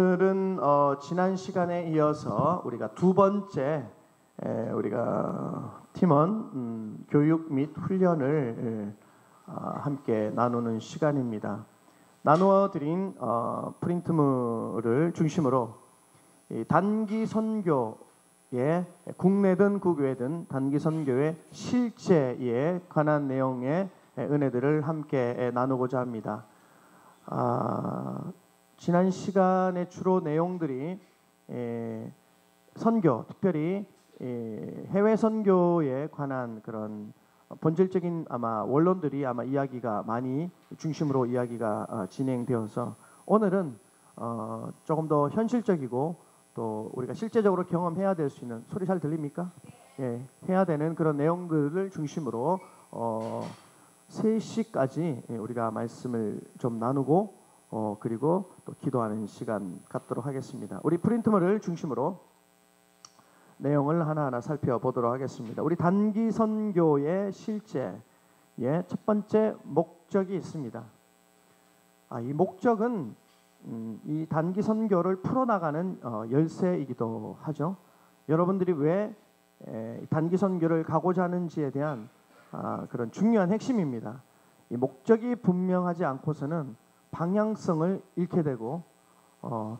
오늘은 지난 시간에 이어서 우리가 두 번째 우리가 팀원 교육 및 훈련을 함께 나누는 시간입니다. 나누어 드린 프린트물을 중심으로 이 단기 선교의 국내든 국외든 단기 선교의 실제에 관한 내용의 은혜들을 함께 나누고자 합니다. 지난 시간의 주로 내용들이 선교, 특별히 해외 선교에 관한 그런 본질적인 아마 원론들이 아마 이야기가 많이 중심으로 이야기가 진행되어서 오늘은 조금 더 현실적이고 또 우리가 실제적으로 경험해야 될 수 있는, 소리 잘 들립니까? 예, 해야 되는 그런 내용들을 중심으로 3시까지 우리가 말씀을 좀 나누고 그리고 또 기도하는 시간 갖도록 하겠습니다. 우리 프린트물을 중심으로 내용을 하나하나 살펴보도록 하겠습니다. 우리 단기 선교의 실제의 첫 번째 목적이 있습니다. 이 목적은 이 단기 선교를 풀어나가는 열쇠이기도 하죠. 여러분들이 왜 단기 선교를 가고자 하는지에 대한 그런 중요한 핵심입니다. 이 목적이 분명하지 않고서는 방향성을 잃게 되고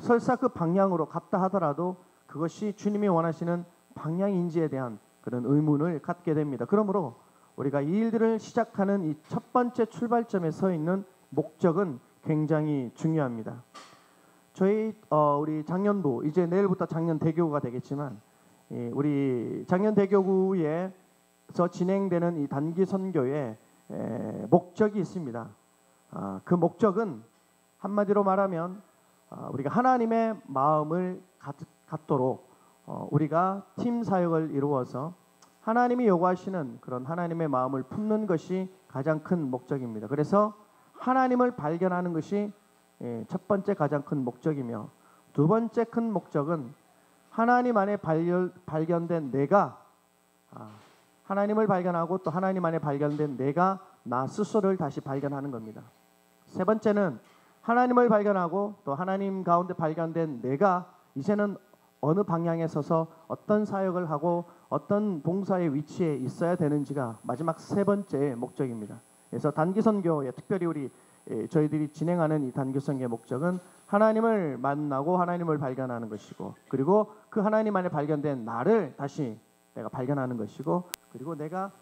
설사 그 방향으로 갔다 하더라도 그것이 주님이 원하시는 방향인지에 대한 그런 의문을 갖게 됩니다. 그러므로 우리가 이 일들을 시작하는 이 첫 번째 출발점에 서 있는 목적은 굉장히 중요합니다. 저희 우리 장년부, 이제 내일부터 장년대교구가 되겠지만 우리 장년대교구에서 진행되는 이 단기 선교의 목적이 있습니다. 그 목적은 한마디로 말하면 우리가 하나님의 마음을 갖도록 우리가 팀 사역을 이루어서 하나님이 요구하시는 그런 하나님의 마음을 품는 것이 가장 큰 목적입니다. 그래서 하나님을 발견하는 것이 첫 번째 가장 큰 목적이며, 두 번째 큰 목적은 하나님 안에 발견된 내가 하나님을 발견하고 또 하나님 안에 발견된 내가 나 스스로를 다시 발견하는 겁니다. 세 번째는 하나님을 발견하고 또 하나님 가운데 발견된 내가 이제는 어느 방향에 서서 어떤 사역을 하고 어떤 봉사의 위치에 있어야 되는지가 마지막 세 번째 목적입니다. 그래서 단기 선교에 특별히 우리 저희들이 진행하는 이 단기 선교의 목적은 하나님을 만나고 하나님을 발견하는 것이고, 그리고 그 하나님 안에 발견된 나를 다시 내가 발견하는 것이고, 그리고 내가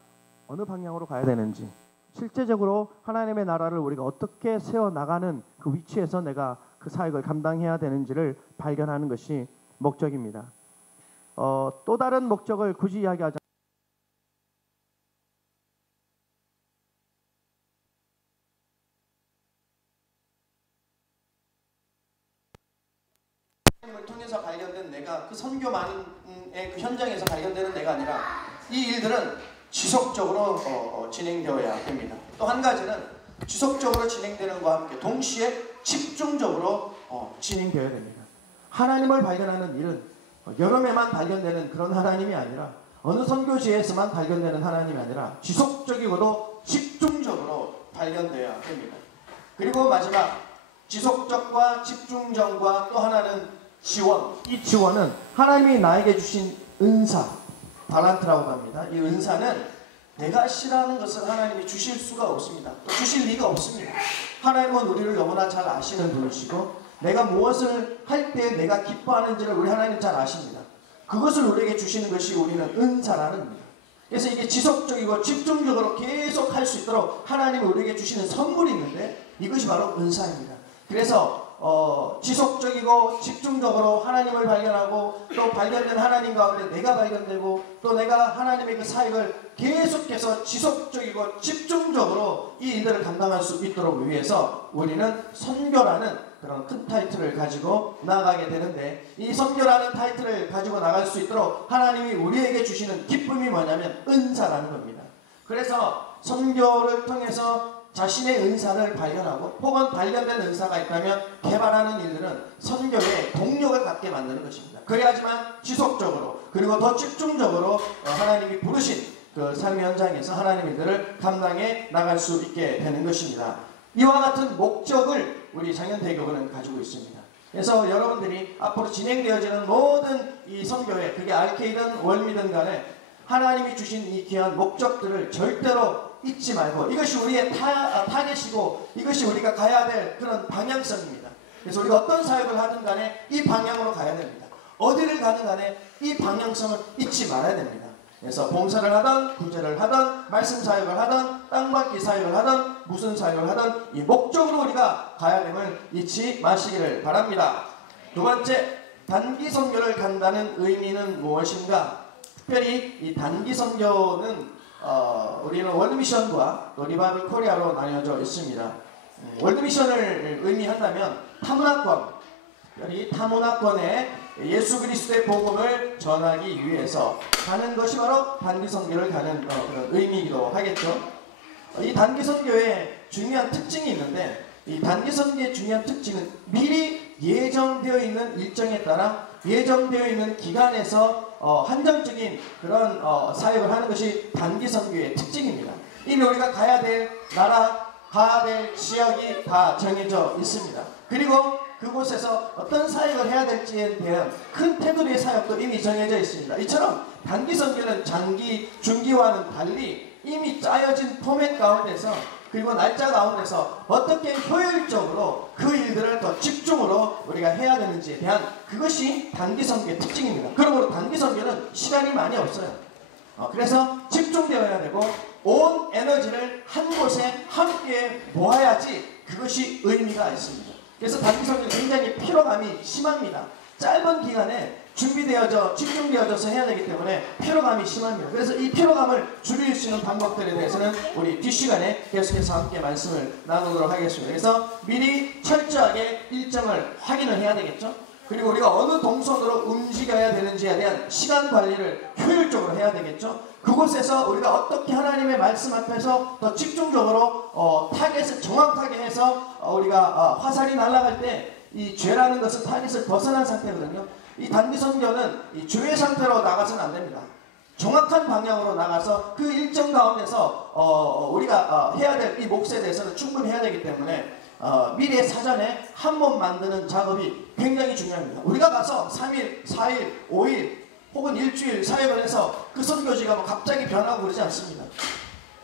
어느 방향으로 가야 되는지, 실제적으로 하나님의 나라를 우리가 어떻게 세워나가는 그 위치에서 내가 그 사역을 감당해야 되는지를 발견하는 것이 목적입니다. 또 다른 목적을 굳이 이야기하자 하나님을 통해서 발견된 내가, 그 선교만의 그 현장에서 발견되는 내가 아니라 이 일들은 지속적으로 진행되어야 됩니다. 또 한 가지는 지속적으로 진행되는 것과 함께 동시에 집중적으로 진행되어야 됩니다. 하나님을 발견하는 일은 여름에만 발견되는 그런 하나님이 아니라, 어느 선교지에서만 발견되는 하나님이 아니라 지속적이고도 집중적으로 발견되어야 됩니다. 그리고 마지막, 지속적과 집중적과 또 하나는 지원. 이 지원은 하나님이 나에게 주신 은사, 달란트라고 합니다. 이 은사는 내가 싫어하는 것을 하나님이 주실 수가 없습니다. 또 주실 리가 없습니다. 하나님은 우리를 너무나 잘 아시는 분이시고, 내가 무엇을 할 때 내가 기뻐하는지를 우리 하나님 잘 아십니다. 그것을 우리에게 주시는 것이 우리는 은사라는 겁니다. 그래서 이게 지속적이고 집중적으로 계속 할 수 있도록 하나님이 우리에게 주시는 선물이 있는데, 이것이 바로 은사입니다. 그래서 지속적이고 집중적으로 하나님을 발견하고, 또 발견된 하나님 가운데 내가 발견되고, 또 내가 하나님의 그 사역을 계속해서 지속적이고 집중적으로 이 일들을 감당할 수 있도록 위해서 우리는 선교라는 그런 큰 타이틀을 가지고 나아가게 되는데, 이 선교라는 타이틀을 가지고 나갈 수 있도록 하나님이 우리에게 주시는 기쁨이 뭐냐면 은사라는 겁니다. 그래서 선교를 통해서 자신의 은사를 발견하고, 혹은 발견된 은사가 있다면 개발하는 일들은 선교에 동력을 갖게 만드는 것입니다. 그래야지만 지속적으로 그리고 더 집중적으로 하나님이 부르신 그 삶의 현장에서 하나님의 일들을 감당해 나갈 수 있게 되는 것입니다. 이와 같은 목적을 우리 장년대교회는 가지고 있습니다. 그래서 여러분들이 앞으로 진행되어지는 모든 이 선교회, 그게 RK든 월미든 간에 하나님이 주신 이 귀한 목적들을 절대로 잊지 말고, 이것이 우리의 타겟이고 이것이 우리가 가야 될 그런 방향성입니다. 그래서 우리가 어떤 사역을 하든 간에 이 방향으로 가야 됩니다. 어디를 가든 간에 이 방향성을 잊지 말아야 됩니다. 그래서 봉사를 하든 구제를 하든 말씀 사역을 하든 땅밟기 사역을 하든 무슨 사역을 하든 이 목적으로 우리가 가야 됨을 잊지 마시기를 바랍니다. 두 번째, 단기 선교를 간다는 의미는 무엇인가? 특별히 이 단기 선교는 우리는 월드미션과 또 리바이벌 코리아로 나뉘어져 있습니다. 월드미션을 의미한다면 타문화권, 특별히 타문화권에 예수 그리스도의 복음을 전하기 위해서 가는 것이 바로 단기 선교를 가는 그런 의미이기도 하겠죠. 이 단기 선교의 중요한 특징이 있는데, 이 단기 선교의 중요한 특징은 미리 예정되어 있는 일정에 따라 예정되어 있는 기간에서 한정적인 그런 사역을 하는 것이 단기 선교의 특징입니다. 이미 우리가 가야 될 나라, 가야 될 지역이 다 정해져 있습니다. 그리고 그곳에서 어떤 사역을 해야 될지에 대한 큰 테두리의 사역도 이미 정해져 있습니다. 이처럼 단기 선교는 장기, 중기와는 달리 이미 짜여진 포맷 가운데서, 그리고 날짜 가운데서 어떻게 효율적으로 그 일들을 더 집중으로 우리가 해야 되는지에 대한 그것이 단기 선교의 특징입니다. 그러므로 단기 선교는 시간이 많이 없어요. 그래서 집중되어야 되고 온 에너지를 한 곳에 함께 모아야지 그것이 의미가 있습니다. 그래서 단기 선교는 굉장히 피로감이 심합니다. 짧은 기간에 준비되어져 집중되어져서 해야 되기 때문에 피로감이 심합니다. 그래서 이 피로감을 줄일 수 있는 방법들에 대해서는 우리 뒷시간에 계속해서 함께 말씀을 나누도록 하겠습니다. 그래서 미리 철저하게 일정을 확인을 해야 되겠죠. 그리고 우리가 어느 동선으로 움직여야 되는지에 대한 시간 관리를 효율적으로 해야 되겠죠. 그곳에서 우리가 어떻게 하나님의 말씀 앞에서 더 집중적으로 타겟을 정확하게 해서 우리가 화살이 날아갈 때 이 죄라는 것은 타겟을 벗어난 상태거든요. 이 단기 선교는 이 죄의 상태로 나가서는 안 됩니다. 정확한 방향으로 나가서 그 일정 가운데서 우리가 해야 될 이 몫에 대해서는 충분히 해야 되기 때문에 미리 사전에 한 번 만드는 작업이 굉장히 중요합니다. 우리가 가서 3일, 4일, 5일 혹은 일주일 사역을 해서 그 선교지가 뭐 갑자기 변하고 그러지 않습니다.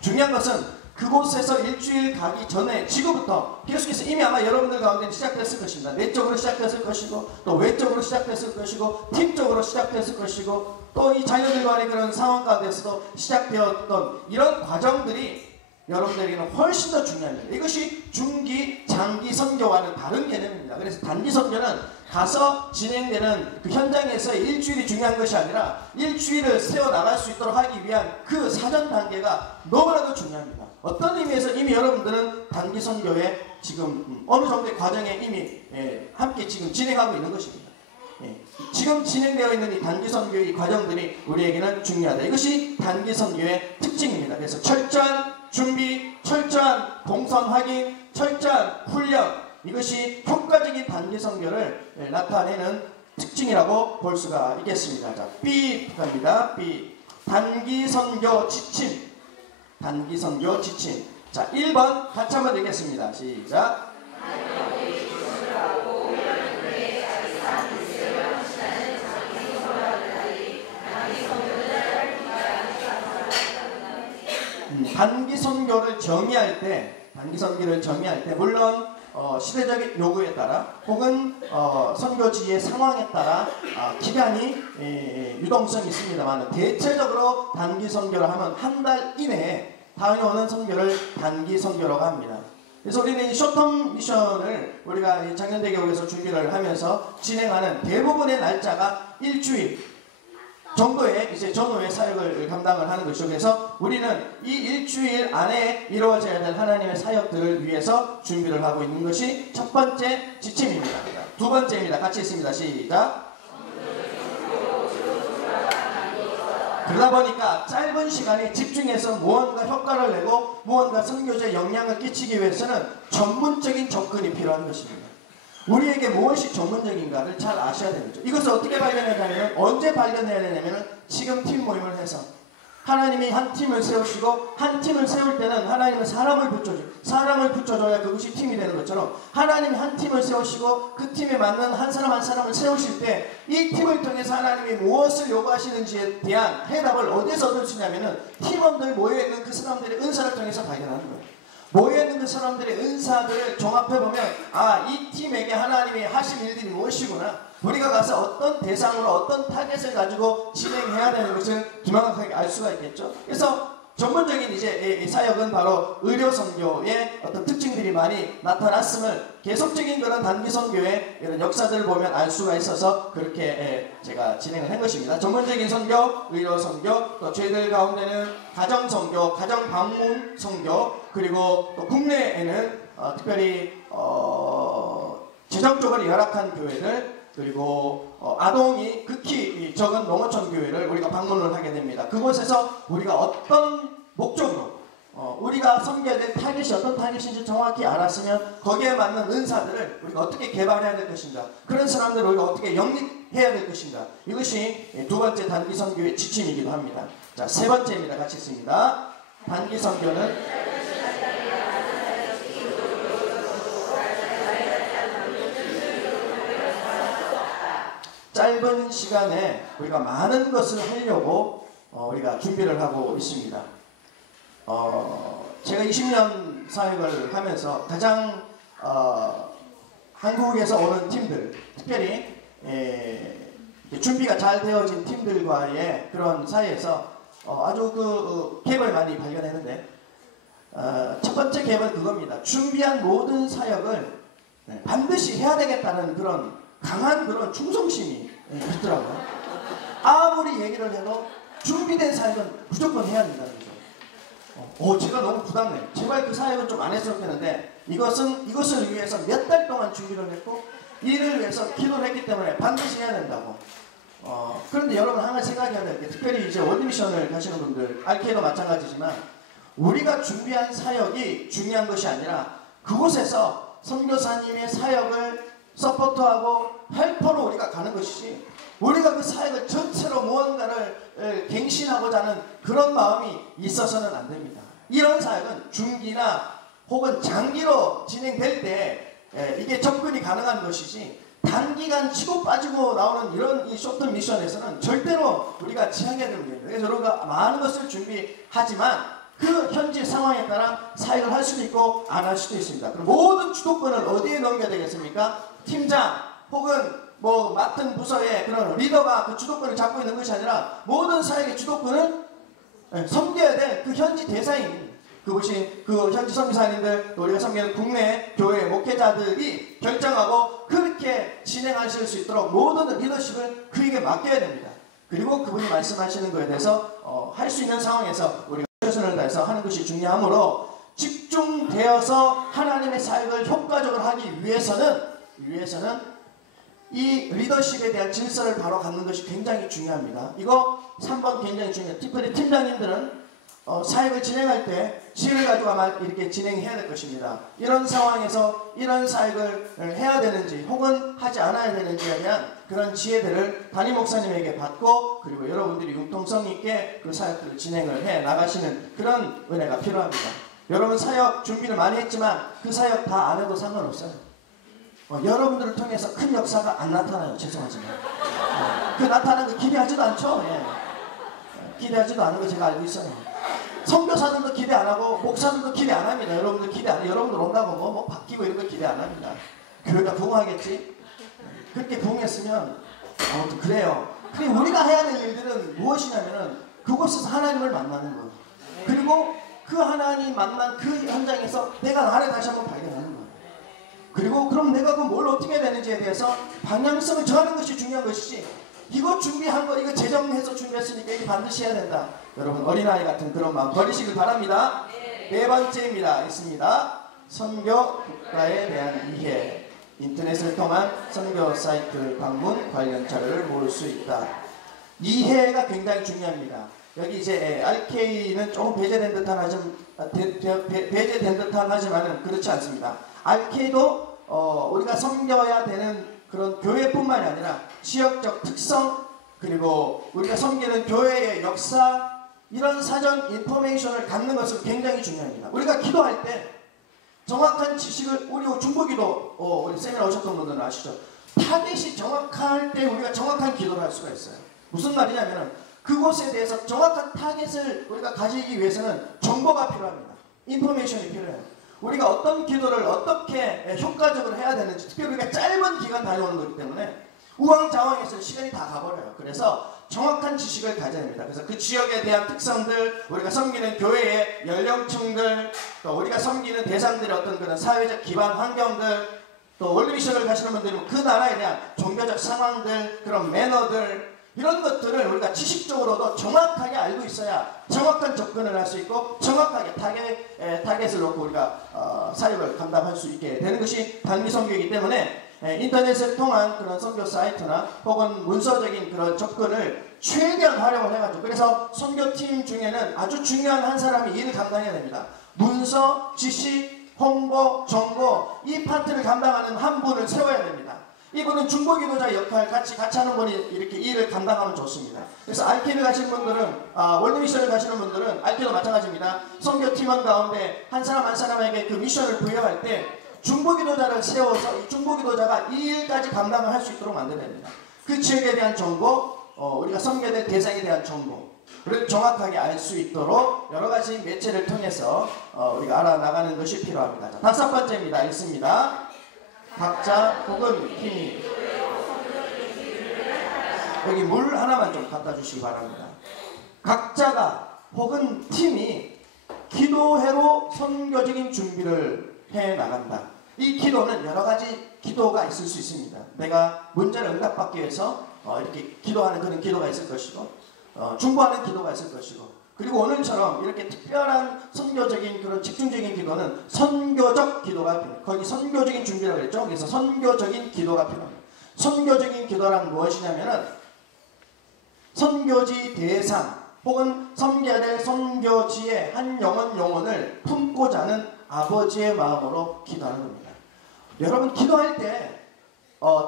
중요한 것은 그곳에서 일주일 가기 전에 지금부터 계속해서 이미 아마 여러분들 가운데 시작됐을 것입니다. 내적으로 시작됐을 것이고 또 외적으로 시작됐을 것이고 팀적으로 시작됐을 것이고 또 이 자녀들과의 그런 상황 가운데서도 시작되었던 이런 과정들이 여러분들에게는 훨씬 더 중요합니다. 이것이 중기, 장기 선교와는 다른 개념입니다. 그래서 단기 선교는 가서 진행되는 그 현장에서 일주일이 중요한 것이 아니라 일주일을 세워나갈 수 있도록 하기 위한 그 사전 단계가 너무나도 중요합니다. 어떤 의미에서 이미 여러분들은 단기 선교에 지금 어느 정도의 과정에 이미 함께 지금 진행하고 있는 것입니다. 지금 진행되어 있는 이 단기 선교의 과정들이 우리에게는 중요하다. 이것이 단기 선교의 특징입니다. 그래서 철저한 준비, 철저한 동선 확인, 철저한 훈련, 이것이 효과적인 단기 선교를 나타내는 특징이라고 볼 수가 있겠습니다. 자, B 갑니다. B. 단기 선교 지침. 단기 선교 지침. 자, 1번 같이 한번 읽겠습니다. 시작. 단기 선교를 정의할 때, 물론 시대적인 요구에 따라 혹은 선교지의 상황에 따라 기간이 유동성이 있습니다만 대체적으로 단기 선교를 하면 한 달 이내에 다녀오는 선교를 단기 선교라고 합니다. 그래서 우리는 이 쇼텀 미션을 우리가 장년대교에서 준비를 하면서 진행하는 대부분의 날짜가 일주일 정도의 이제 전후의 사역을 감당을 하는 것이죠. 그래서 우리는 이 일주일 안에 이루어져야 될 하나님의 사역들을 위해서 준비를 하고 있는 것이 첫 번째 지침입니다. 두 번째입니다. 같이 있습니다. 시작. 그러다 보니까 짧은 시간에 집중해서 무언가 효과를 내고 무언가 선교제에 영향을 끼치기 위해서는 전문적인 접근이 필요한 것입니다. 우리에게 무엇이 전문적인가를 잘 아셔야 되겠죠. 이것을 어떻게 발견해야 되냐면 언제 발견해야 되냐면 지금 팀 모임을 해서 하나님이 한 팀을 세우시고 한 팀을 세울 때는 하나님은 사람을 붙여줘야 그것이 팀이 되는 것처럼 하나님이 한 팀을 세우시고 그 팀에 맞는 한 사람 한 사람을 세우실 때 이 팀을 통해서 하나님이 무엇을 요구하시는지에 대한 해답을 어디서 얻을 수 있냐면은 팀원들 모여있는 그 사람들의 은사를 통해서 발견하는 거예요. 모여있는 그 사람들의 은사들을 종합해보면 아, 이 팀에게 하나님이 하신 일들이 무엇이구나, 우리가 가서 어떤 대상으로 어떤 타겟을 가지고 진행해야 되는 것을 명확하게 알 수가 있겠죠. 그래서 전문적인 이제 이 사역은 바로 의료 선교의 어떤 특징들이 많이 나타났음을 계속적인 그런 단기 선교의 이런 역사들을 보면 알 수가 있어서 그렇게 제가 진행을 한 것입니다. 전문적인 선교, 의료 선교, 또 저희들 가운데는 가정 선교, 가정 방문 선교, 그리고 또 국내에는 특별히 재정적으로 열악한 교회들, 그리고 아동이 극히 적은 농어촌 교회를 우리가 방문을 하게 됩니다. 그곳에서 우리가 어떤 목적으로 우리가 섬겨야 될 타겟이 어떤 타겟인지 정확히 알았으면 거기에 맞는 은사들을 우리가 어떻게 개발해야 될 것인가, 그런 사람들을 우리가 어떻게 영입해야 될 것인가, 이것이 두 번째 단기 선교의 지침이기도 합니다. 자, 세 번째입니다. 같이 있습니다. 단기 선교는 짧은 시간에 우리가 많은 것을 하려고 우리가 준비를 하고 있습니다. 제가 20년 사역을 하면서 가장 한국에서 오는 팀들, 특별히 준비가 잘 되어진 팀들과의 그런 사이에서 아주 그 갭을 많이 발견했는데, 첫 번째 갭은 그겁니다. 준비한 모든 사역을 반드시 해야 되겠다는 그런 강한 그런 충성심이 있더라고요. 아무리 얘기를 해도 준비된 사역은 무조건 해야 된다는 거죠. 제가 너무 부담돼요. 제발 그 사역은 좀 안 했으면 했는데 이것을 위해서 몇 달 동안 준비를 했고 이를 위해서 기도를 했기 때문에 반드시 해야 된다고. 그런데 여러분 한 가지 생각해야 될 게, 특별히 이제 월드미션을 가시는 분들, RK도 마찬가지지만 우리가 준비한 사역이 중요한 것이 아니라 그곳에서 선교사님의 사역을 서포트하고 헬퍼로 우리가 가는 것이지, 우리가 그 사역을 전체로 무언가를 갱신하고자 하는 그런 마음이 있어서는 안 됩니다. 이런 사역은 중기나 혹은 장기로 진행될 때 이게 접근이 가능한 것이지, 단기간 치고 빠지고 나오는 이런 이 쇼트 미션에서는 절대로 우리가 지향해야 되는 겁니다. 그래서 우리가 많은 것을 준비하지만 그 현지 상황에 따라 사역을 할 수도 있고 안 할 수도 있습니다. 그럼 모든 주도권을 어디에 넘겨야 되겠습니까? 팀장 혹은 뭐 맡은 부서의 그런 리더가 그 주도권을 잡고 있는 것이 아니라 모든 사역의 주도권은 섬겨야 될 그 현지 대상입니다. 그것이 그 현지 선교사님들, 우리가 섬기는 국내 교회 목회자들이 결정하고 그렇게 진행하실 수 있도록 모든 리더십을 그에게 맡겨야 됩니다. 그리고 그분이 말씀하시는 것에 대해서 할 수 있는 상황에서 우리가 최선을 다해서 하는 것이 중요하므로, 집중되어서 하나님의 사역을 효과적으로 하기 위해서는 이 리더십에 대한 질서를 바로 갖는 것이 굉장히 중요합니다. 이거 3번 굉장히 중요해요. 특별히 팀장님들은 사역을 진행할 때 지혜를 가지고 아마 이렇게 진행해야 될 것입니다. 이런 상황에서 이런 사역을 해야 되는지 혹은 하지 않아야 되는지에 대한 그런 지혜들을 담임 목사님에게 받고, 그리고 여러분들이 융통성 있게 그 사역들을 진행을 해 나가시는 그런 은혜가 필요합니다. 여러분 사역 준비를 많이 했지만 그 사역 다 안 해도 상관없어요. 여러분들을 통해서 큰 역사가 안 나타나요. 죄송하지만 그 나타나는 거 기대하지도 않죠. 기대하지도 않은 거 제가 알고 있어요. 선교사들도 기대 안 하고 목사들도 기대 안 합니다. 여러분들 기대 안 해요. 여러분들 온다고 뭐 바뀌고 이런 거 기대 안 합니다. 교회가 부흥하겠지? 그렇게 부흥했으면 아무튼 그래요. 그리고 우리가 해야 될 일들은 무엇이냐면은 그곳에서 하나님을 만나는 거예요. 그리고 그 하나님 만난 그 현장에서 내가 나를 다시 한번 발견하는 거예요. 그리고 그럼 내가 뭘 어떻게 해야 되는지에 대해서 방향성을 정하는 것이 중요한 것이지, 이거 준비한 거 이거 재정해서 준비했으니까 이게 반드시 해야 된다. 여러분 어린아이 같은 그런 마음 버리시길 바랍니다. 네 번째입니다. 있습니다. 선교 국가에 대한 이해. 인터넷을 통한 선교 사이트 방문 관련 자료를 모을 수 있다. 이해가 굉장히 중요합니다. 여기 이제 RK는 조금 배제된 듯한 하지만은 그렇지 않습니다. RK도 우리가 섬겨야 되는 그런 교회뿐만이 아니라 지역적 특성, 그리고 우리가 섬기는 교회의 역사, 이런 사전 인포메이션을 갖는 것은 굉장히 중요합니다. 우리가 기도할 때 정확한 지식을, 우리 중보기도 우리 세미나 오셨던 분들은 아시죠? 타겟이 정확할 때 우리가 정확한 기도를 할 수가 있어요. 무슨 말이냐면 그곳에 대해서 정확한 타겟을 우리가 가지기 위해서는 정보가 필요합니다. 인포메이션이 필요해요. 우리가 어떤 기도를 어떻게 효과적으로 해야 되는지, 특별히 우리가 짧은 기간 다녀오는 거기 때문에 우왕좌왕해서 시간이 다 가버려요. 그래서 정확한 지식을 가져야 됩니다. 그래서 그 지역에 대한 특성들, 우리가 섬기는 교회의 연령층들, 또 우리가 섬기는 대상들의 어떤 그런 사회적 기반 환경들, 또 월드미션을 가시는 분들은 그 나라에 대한 종교적 상황들, 그런 매너들, 이런 것들을 우리가 지식적으로도 정확하게 알고 있어야 정확한 접근을 할 수 있고 정확하게 타겟을 놓고 우리가 사역을 감당할 수 있게 되는 것이 단기 선교이기 때문에 인터넷을 통한 그런 선교 사이트나 혹은 문서적인 그런 접근을 최대한 활용을 해가지고, 그래서 선교팀 중에는 아주 중요한 한 사람이 일을 감당해야 됩니다. 문서, 지식, 홍보, 정보, 이 파트를 감당하는 한 분을 세워야 됩니다. 이분은 중보기도자 역할 같이 하는 분이 이렇게 일을 감당하면 좋습니다. 그래서 알케를 가시는 분들은, 월드미션을 가시는 분들은 알케도 마찬가지입니다. 선교팀원 가운데 한 사람 한 사람에게 그 미션을 부여할 때 중보기도자를 세워서 이 중보기도자가 이 일까지 감당을 할 수 있도록 만들어야 됩니다. 그 지역에 대한 정보, 우리가 섬겨야 될 대상에 대한 정보를 정확하게 알 수 있도록 여러 가지 매체를 통해서 우리가 알아나가는 것이 필요합니다. 자, 5번째입니다. 읽습니다. 각자 혹은 팀이, 여기 물 하나만 좀 갖다 주시기 바랍니다. 각자가 혹은 팀이 기도회로 선교적인 준비를 해 나간다. 이 기도는 여러 가지 기도가 있을 수 있습니다. 내가 문제를 응답받기 위해서 이렇게 기도하는 그런 기도가 있을 것이고, 중보하는 기도가 있을 것이고, 그리고 오늘처럼 이렇게 특별한 선교적인 그런 집중적인 기도는 선교적 기도가 필요해요. 거기 선교적인 준비라고 했죠. 그래서 선교적인 기도가 필요합니다. 선교적인 기도란 무엇이냐면은 선교지 대상 혹은 섬겨야 될 선교지의 한 영혼을 품고자 하는 아버지의 마음으로 기도하는 겁니다. 여러분 기도할 때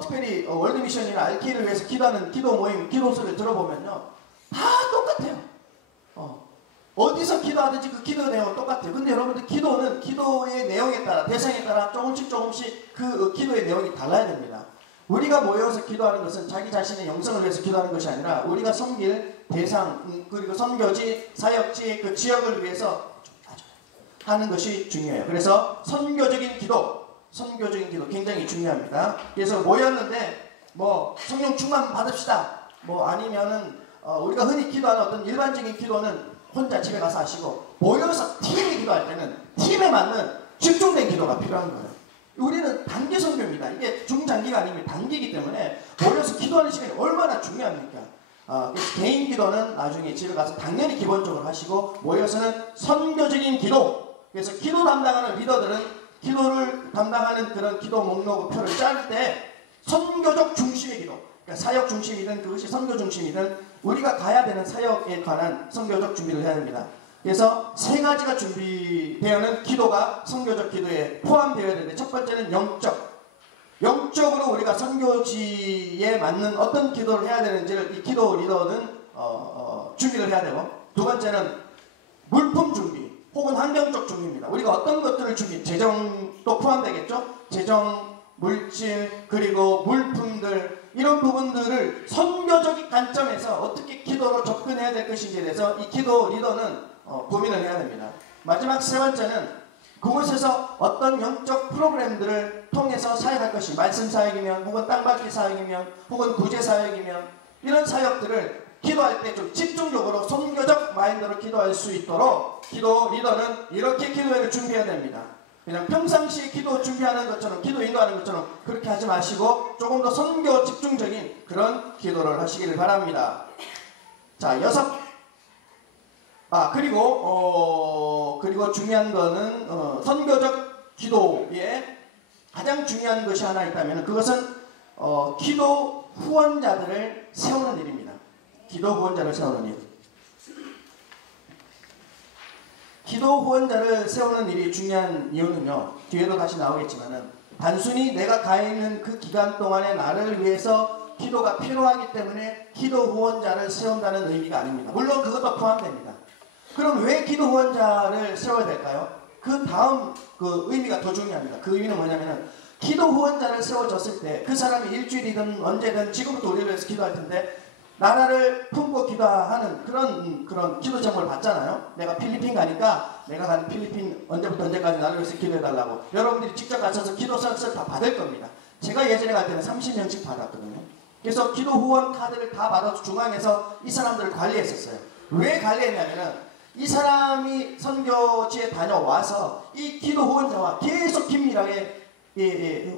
특별히 월드미션이나 알케를 위해서 기도하는 기도 모임, 기도서를 들어보면요, 다 똑같아요. 어디서 기도하든지 그 기도 내용은 똑같아요. 근데 여러분들 기도는 기도의 내용에 따라, 대상에 따라 조금씩 그 기도의 내용이 달라야 됩니다. 우리가 모여서 기도하는 것은 자기 자신의 영성을 위해서 기도하는 것이 아니라 우리가 섬길 대상, 그리고 선교지, 사역지, 그 지역을 위해서 하는 것이 중요해요. 그래서 선교적인 기도 굉장히 중요합니다. 그래서 모였는데 성령 충만 받읍시다, 아니면은 우리가 흔히 기도하는 어떤 일반적인 기도는 혼자 집에 가서 하시고, 모여서 팀이 기도할 때는 팀에 맞는 집중된 기도가 필요한 거예요. 우리는 단기 선교입니다. 이게 중장기가 아니면 단기이기 때문에 모여서 기도하는 시간이 얼마나 중요합니까? 그래서 개인 기도는 나중에 집에 가서 당연히 기본적으로 하시고, 모여서는 선교적인 기도. 그래서 기도 담당하는 리더들은 기도를 담당하는 그런 기도 목록표를 짤 때 선교적 중심의 기도, 그러니까 사역 중심이든 그것이 선교 중심이든 우리가 가야 되는 사역에 관한 선교적 준비를 해야 됩니다. 그래서 3가지가 준비되어는 기도가 선교적 기도에 포함되어야 되는데, 첫 번째는 영적으로 우리가 선교지에 맞는 어떤 기도를 해야 되는지를 이 기도 리더는 준비를 해야 되고, 두 번째는 물품 준비 혹은 환경적 준비입니다. 우리가 어떤 것들을 재정도 포함되겠죠? 재정, 물질, 그리고 물품들, 이런 부분들을 선교적인 관점에서 어떻게 기도로 접근해야 될 것인지에 대해서 이 기도 리더는 고민을 해야 됩니다. 마지막 3번째는 그곳에서 어떤 영적 프로그램들을 통해서 사역할 것이, 말씀 사역이면 혹은 땅밟기 사역이면 혹은 구제 사역이면, 이런 사역들을 기도할 때 좀 집중적으로 선교적 마인드로 기도할 수 있도록 기도 리더는 이렇게 기도회를 준비해야 됩니다. 그냥 평상시에 기도 준비하는 것처럼, 기도 인도하는 것처럼 그렇게 하지 마시고 조금 더 선교 집중적인 그런 기도를 하시기를 바랍니다. 자, 그리고 중요한 거는 선교적 기도에 가장 중요한 것이 하나 있다면 그것은 기도 후원자들을 세우는 일입니다. 기도 후원자를 세우는 일. 기도 후원자를 세우는 일이 중요한 이유는요, 뒤에도 다시 나오겠지만은 단순히 내가 가 있는 그 기간 동안에 나를 위해서 기도가 필요하기 때문에 기도 후원자를 세운다는 의미가 아닙니다. 물론 그것도 포함됩니다. 그럼 왜 기도 후원자를 세워야 될까요? 그 다음 그 의미가 더 중요합니다. 그 의미는 뭐냐면은 기도 후원자를 세워줬을 때 그 사람이 일주일이든 언제든 지금부터 우리를 위해서 기도할 텐데 나라를 품고 기도하는 그런 기도 제목을 받잖아요. 내가 필리핀 가니까 내가 가는 필리핀 언제부터 언제까지 나를 위해서 기도해달라고. 여러분들이 직접 가셔서 기도 서비스를 다 받을 겁니다. 제가 예전에 갈 때는 30명씩 받았거든요. 그래서 기도 후원 카드를 다 받아서 중앙에서 이 사람들을 관리했었어요. 왜 관리했냐면은 이 사람이 선교지에 다녀와서 이 기도 후원자와 계속 긴밀하게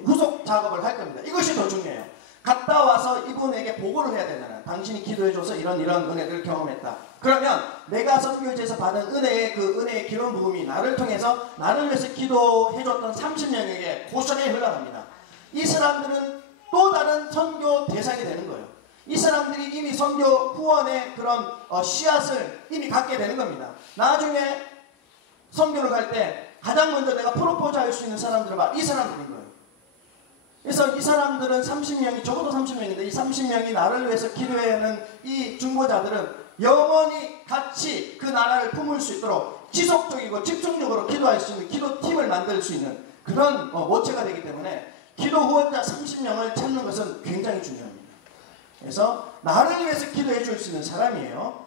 후속 작업을 할 겁니다. 이것이 더 중요해요. 갔다 와서 이분에게 보고를 해야 되잖아요. 당신이 기도해줘서 이런 은혜를 경험했다. 그러면 내가 선교지에서 받은 그 은혜의 기름 부음이 나를 통해서 나를 위해서 기도해줬던 30명에게 고스란히 흘러갑니다. 이 사람들은 또 다른 선교 대상이 되는 거예요. 이 사람들이 이미 선교 후원의 그런 씨앗을 이미 갖게 되는 겁니다. 나중에 선교를 갈 때 가장 먼저 내가 프로포즈 할 수 있는 사람들은 이 사람들인 거예요. 그래서 이 사람들은 30명이, 적어도 30명인데 이 30명이 나를 위해서 기도하는 이 중보자들은 영원히 같이 그 나라를 품을 수 있도록 지속적이고 집중적으로 기도할 수 있는 기도팀을 만들 수 있는 그런 모체가 되기 때문에 기도 후원자 30명을 찾는 것은 굉장히 중요합니다. 그래서 나를 위해서 기도해 줄 수 있는 사람이에요.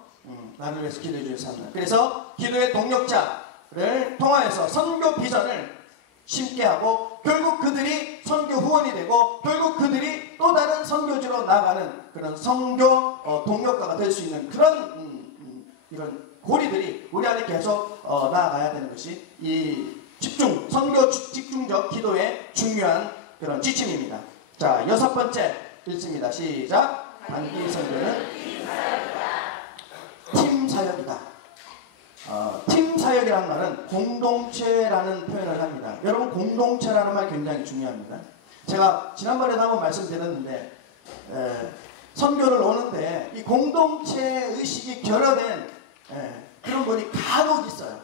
나를 위해서 기도해 줄 사람. 그래서 기도의 동력자를 통하여서 선교 비전을 심게 하고 결국 그들이 선교 후원이 되고 결국 그들이 또 다른 선교지로 나가는 그런 선교 동력가가 될 수 있는 그런 이런 고리들이 우리 안에 계속 나아가야 되는 것이 이 선교 집중적 기도의 중요한 그런 지침입니다. 자, 6번째 읽습니다. 시작. 단기 선교는 팀 사역이다. 팀 사역이라는 말은 공동체라는 표현을 합니다. 여러분, 공동체라는 말 굉장히 중요합니다. 제가 지난번에도 한번 말씀드렸는데 선교를 오는데 이 공동체 의식이 결여된 그런 분이 간혹 있어요.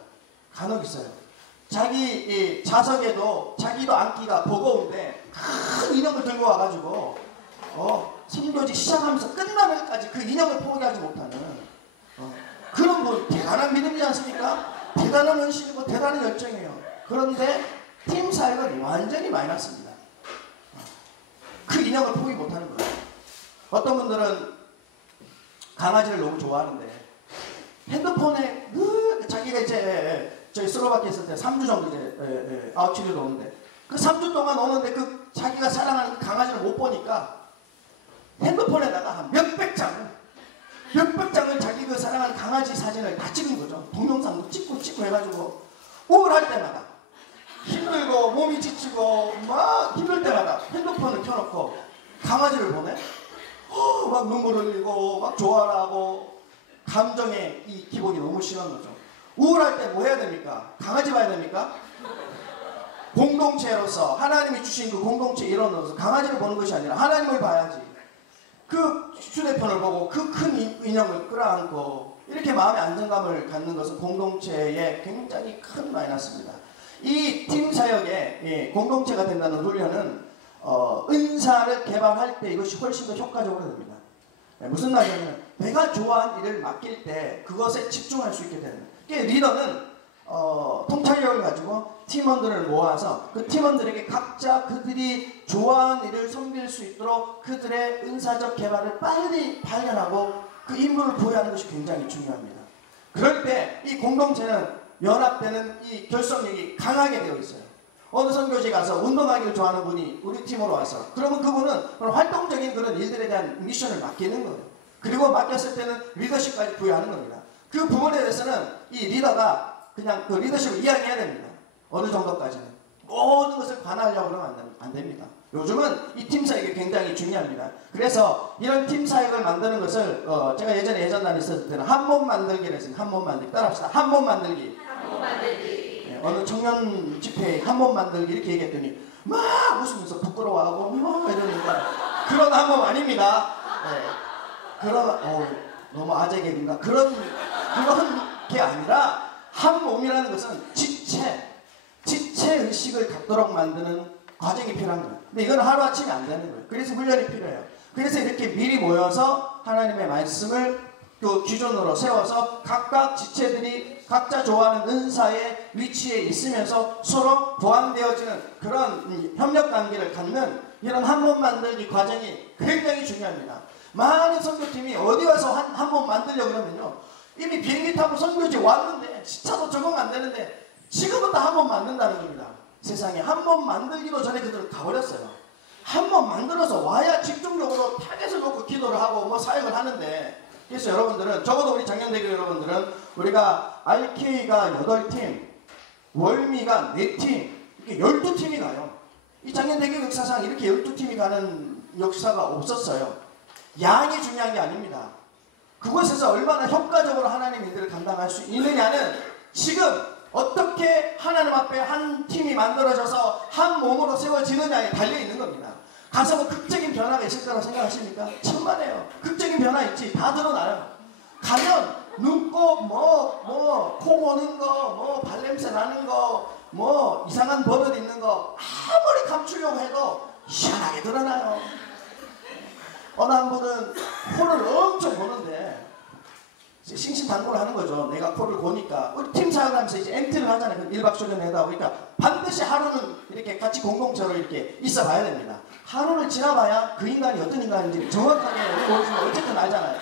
자기 이 좌석에도 자기도 앉기가 버거운데 큰 인형을 들고 와가지고 선교지 시작하면서 끝나면까지 그 인형을 포기하지 못하는 그런 분, 대단한 믿음이지 않습니까? 대단한 헌신이고 대단한 열정이에요. 그런데 팀 사역은 완전히 마이너스입니다. 그 인형을 포기 못하는 거예요. 어떤 분들은 강아지를 너무 좋아하는데 핸드폰에 늘 자기가 이제 저희 슬로바키아 있을 때 3주 정도 이제 아웃치료도 오는데 그 3주 동안 오는데 그 자기가 사랑하는 그 강아지를 못 보니까 핸드폰에다가 한 몇백 장을 자기 그 사랑하는 강아지 사진을 다 찍은 거죠. 동영상도 찍고 해가지고 우울할 때마다 힘들고 몸이 지치고 막 힘들 때마다 핸드폰을 켜놓고 강아지를 보내. 막 눈물 흘리고 막 좋아라 하고 감정의 이 기복이 너무 심한 거죠. 우울할 때 뭐 해야 됩니까? 강아지 봐야 됩니까? 공동체로서 하나님이 주신 그 공동체 일원으로서 강아지를 보는 것이 아니라 하나님을 봐야지. 그 휴대폰을 보고 그 큰 인형을 끌어안고 이렇게 마음의 안정감을 갖는 것은 공동체의 굉장히 큰 마이너스입니다. 이 팀 사역의 공동체가 된다는 훈련은 은사를 개발할 때 이것이 훨씬 더 효과적으로 됩니다. 무슨 말이냐면 내가 좋아하는 일을 맡길 때 그것에 집중할 수 있게 되는 거예요. 리더는 통찰력을 가지고 팀원들을 모아서 그 팀원들에게 각자 그들이 좋아하는 일을 섬길 수 있도록 그들의 은사적 개발을 빨리 발견하고 그 임무를 부여하는 것이 굉장히 중요합니다. 그럴 때 이 공동체는 연합되는 이 결속력이 강하게 되어 있어요. 어느 선교지 가서 운동하기를 좋아하는 분이 우리 팀으로 와서 그러면 그분은 그런 활동적인 그런 일들에 대한 미션을 맡기는 거예요. 그리고 맡겼을 때는 리더십까지 부여하는 겁니다. 그 부분에 대해서는 이 리더가 그냥 그 리더십을 이야기해야 됩니다. 어느 정도까지는. 모든 것을 관하려고 그러면 안 됩니다. 요즘은 이 팀 사역이 굉장히 중요합니다. 그래서 이런 팀 사역을 만드는 것을 제가 예전 단에 있었을 때는 한 몸 만들기를 했습니다. 한 몸 만들기. 따라합시다. 한 몸 만들기. 어느 청년 집회에 한 몸 만들기 이렇게 얘기했더니 막 웃으면서 부끄러워하고 막 이러니까 그런 한 몸 아닙니다. 그런 너무 아재 개그인가 그런 게 아니라 한 몸이라는 것은 지체 의식을 갖도록 만드는 과정이 필요한 거예요. 근데 이건 하루아침에 안 되는 거예요. 그래서 훈련이 필요해요. 그래서 이렇게 미리 모여서 하나님의 말씀을 그 기준으로 세워서 각각 지체들이 각자 좋아하는 은사의 위치에 있으면서 서로 보완되어지는 그런 협력 관계를 갖는 이런 한 몸 만들기 과정이 굉장히 중요합니다. 많은 선교팀이 어디 와서 한 몸 만들려고 그러면요, 이미 비행기 타고 선교지 왔는데 시차도 적응 안 되는데 지금부터 한 몸 만든다는 겁니다. 세상에 한 몸 만들기도 전에 그들은 가버렸어요. 한 몸 만들어서 와야 집중적으로 타겟을 놓고 기도를 하고 뭐 사역을 하는데, 그래서 여러분들은, 적어도 우리 작년대교 여러분들은 우리가 RK가 8팀, 월미가 4팀, 이렇게 12팀이 가요. 이 작년대교 역사상 이렇게 12팀이 가는 역사가 없었어요. 양이 중요한 게 아닙니다. 그곳에서 얼마나 효과적으로 하나님 일들을 감당할 수 있느냐는 지금 어떻게 하나님 앞에 한 팀이 만들어져서 한 몸으로 세워지느냐에 달려있는 겁니다. 가서 뭐 극적인 변화가 있을 거라고 생각하십니까? 천만에요. 극적인 변화 있지. 다 드러나요. 가면 눈곱, 코 고는 거, 발냄새 나는 거, 이상한 버릇 있는 거 아무리 감추려고 해도 희한하게 드러나요. 어느 한 분은 코를 엄청 고는데 싱싱당부를 하는 거죠. 내가 코를 고니까 우리 팀 사역하면서 이제 MT를 하잖아요. 1박 쇼를 내다 보니까 반드시 하루는 이렇게 같이 공동체로 이렇게 있어 봐야 됩니다. 하루를 지나봐야 그 인간이 어떤 인간인지 정확하게 보여주면 어쨌든 알잖아요.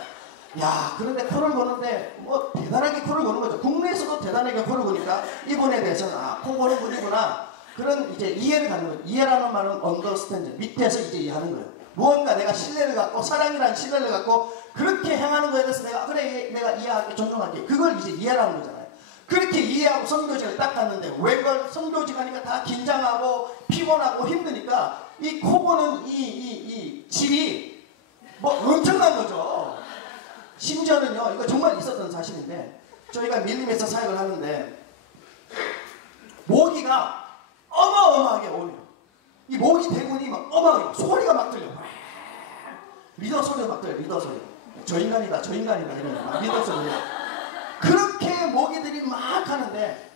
야, 그런데 코를 고는데 뭐 대단하게 코를 고는 거죠. 국내에서도 대단하게 코를 고니까 이분에 대해서는 코 고는 분이구나, 그런 이제 이해를 갖는 거죠. 이해라는 말은 언더스탠드, 밑에서 이제 이해하는 거예요. 무언가 내가 신뢰를 갖고, 사랑이라는 신뢰를 갖고 그렇게 행하는 거에 대해서 내가 그래, 내가 이해할게, 존중할게, 그걸 이제 이해라는 거잖아요. 그렇게 이해하고 선교직을 딱 갔는데 왜 그걸 선교직 하니까 다 긴장하고 피곤하고 힘드니까 이 코 고는 이 질이 뭐 엄청난 거죠. 심지어는요, 이거 정말 있었던 사실인데, 저희가 밀림에서 사역을 하는데 모기가 어마어마하게 오네요. 이 모기 대군이 막 어마어마하게 소리가 막 들려. 리더 소리가 막 들려. 리더 소리. 저 인간이다 이러면 막 리더 소리. 그렇게 모기들이 막 하는데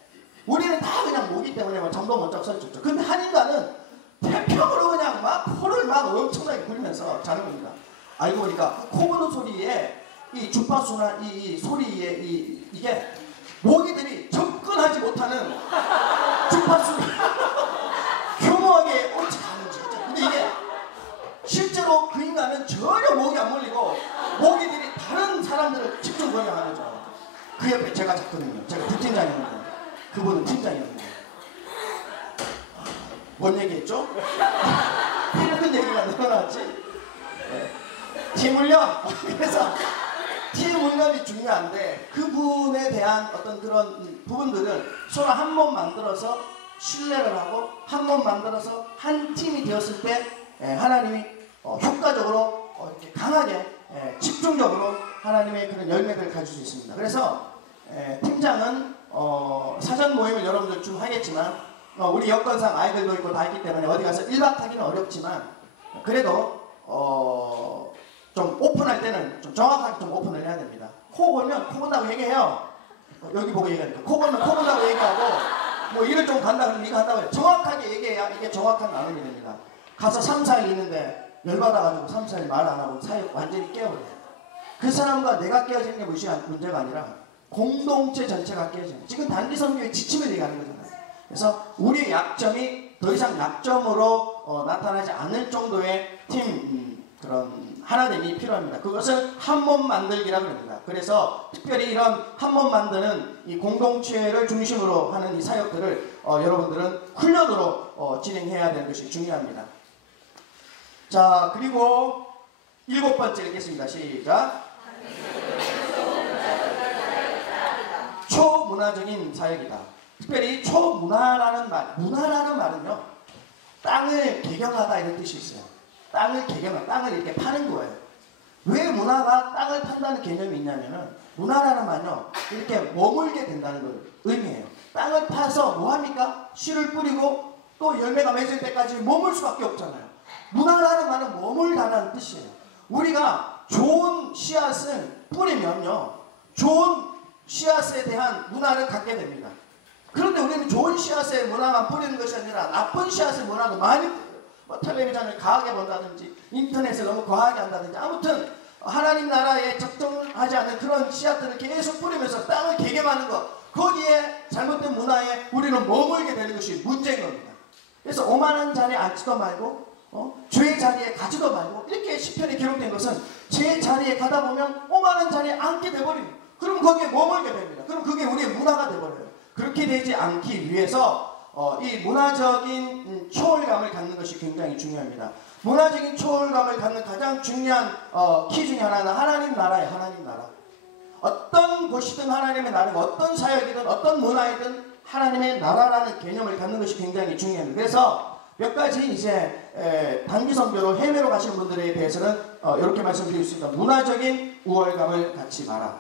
우리는 다 그냥 모기 때문에 막 잠도 못 자고 설쳤죠. 근데 한 인간은 태평으로 그냥 막 코를 막 엄청나게 불면서 자는 겁니다. 알고 보니까 코 고는 소리에 이 주파수나 이 소리에 이게 모기들이 접근하지 못하는 주파수 교묘하게 옳지않은지. 근데 이게 실제로 그 인간은 전혀 목이 안 몰리고 모기들이 다른 사람들을 집중 공격하는 거죠. 그 옆에 제가 잤거든요. 제가 부팀장이었는데 그분은 팀장이었는데. 뭔 얘기했죠? 이런 얘기가 늘어났지. 네. 팀 훈련. 그래서 팀 훈련이 중요한데 그분에 대한 어떤 그런 부분들은 서로 한 몸 만들어서 신뢰를 하고 한 몸 만들어서 한 팀이 되었을 때 하나님이 효과적으로 이렇게 강하게 집중적으로 하나님의 그런 열매들을 가질 수 있습니다. 그래서 팀장은 사전 모임을 여러분들 좀 하겠지만 우리 여건상 아이들도 있고 다 있기 때문에 어디 가서 1박 하기는 어렵지만 그래도 좀 오픈할 때는 좀 정확하게 좀 오픈을 해야 됩니다. 코 골면 코 본다고 얘기해요. 여기 보고 얘기하니까 코 골면 코 본다고 얘기하고 뭐 일을 좀 간다 그러면 이거 한다고 해요. 정확하게 얘기해야 이게 정확한 나눔이 됩니다. 가서 3, 4일 있는데 열받아가지고 3, 4일 말 안 하고 사역 완전히 깨어버려요. 그 사람과 내가 깨어지는 게 문제가 아니라 공동체 전체가 깨어져요. 지금 단기 선교의 지침을 얘기하는 거잖아요. 그래서 우리의 약점이 더 이상 약점으로 나타나지 않을 정도의 팀 그런 하나됨이 필요합니다. 그것을 한 몸 만들기라고 합니다. 그래서 특별히 이런 한 몸 만드는 이 공동체를 중심으로 하는 이 사역들을 여러분들은 훈련으로 진행해야 되는 것이 중요합니다. 자, 그리고 7번째 읽겠습니다. 시작. 초문화적인 사역이다. 특별히 초문화라는 말, 문화라는 말은요, 땅을 개경하다 이런 뜻이 있어요. 땅을 개경하다, 땅을 이렇게 파는 거예요. 왜 문화가 땅을 판다는 개념이 있냐면은 문화라는 말은요, 이렇게 머물게 된다는 걸 의미해요. 땅을 파서 뭐합니까? 씨를 뿌리고 또 열매가 맺을 때까지 머물 수밖에 없잖아요. 문화라는 말은 머물다는 뜻이에요. 우리가 좋은 씨앗을 뿌리면요, 좋은 씨앗에 대한 문화를 갖게 됩니다. 그런데 우리는 좋은 씨앗의 문화만 뿌리는 것이 아니라 나쁜 씨앗의 문화도 많이 뿌려요. 뭐 텔레비전을 과하게 본다든지 인터넷을 너무 과하게 한다든지 아무튼 하나님 나라에 적정한 하지 않는 그런 씨앗들을 계속 뿌리면서 땅을 개gem하는 것, 거기에 잘못된 문화에 우리는 머물게 되는 것이 문제인 겁니다. 그래서 오만한 자리에 앉지도 말고 죄의 자리에 가지도 말고, 이렇게 시편에 기록된 것은 죄의 자리에 가다 보면 오만한 자리에 앉게 돼버립니다. 그럼 거기에 머물게 됩니다. 그럼 그게 우리의 문화가 돼버려요. 그렇게 되지 않기 위해서 이 문화적인 초월감을 갖는 것이 굉장히 중요합니다. 문화적인 초월감을 갖는 가장 중요한 키 중에 하나는 하나님 나라예요. 하나님 나라. 어떤 곳이든 하나님의 나라고, 어떤 사역이든 어떤 문화이든 하나님의 나라라는 개념을 갖는 것이 굉장히 중요합니다. 그래서 몇 가지 이제 단기 선교로 해외로 가시는 분들에 대해서는 이렇게 말씀드릴 수 있습니다. 문화적인 우월감을 갖지 마라.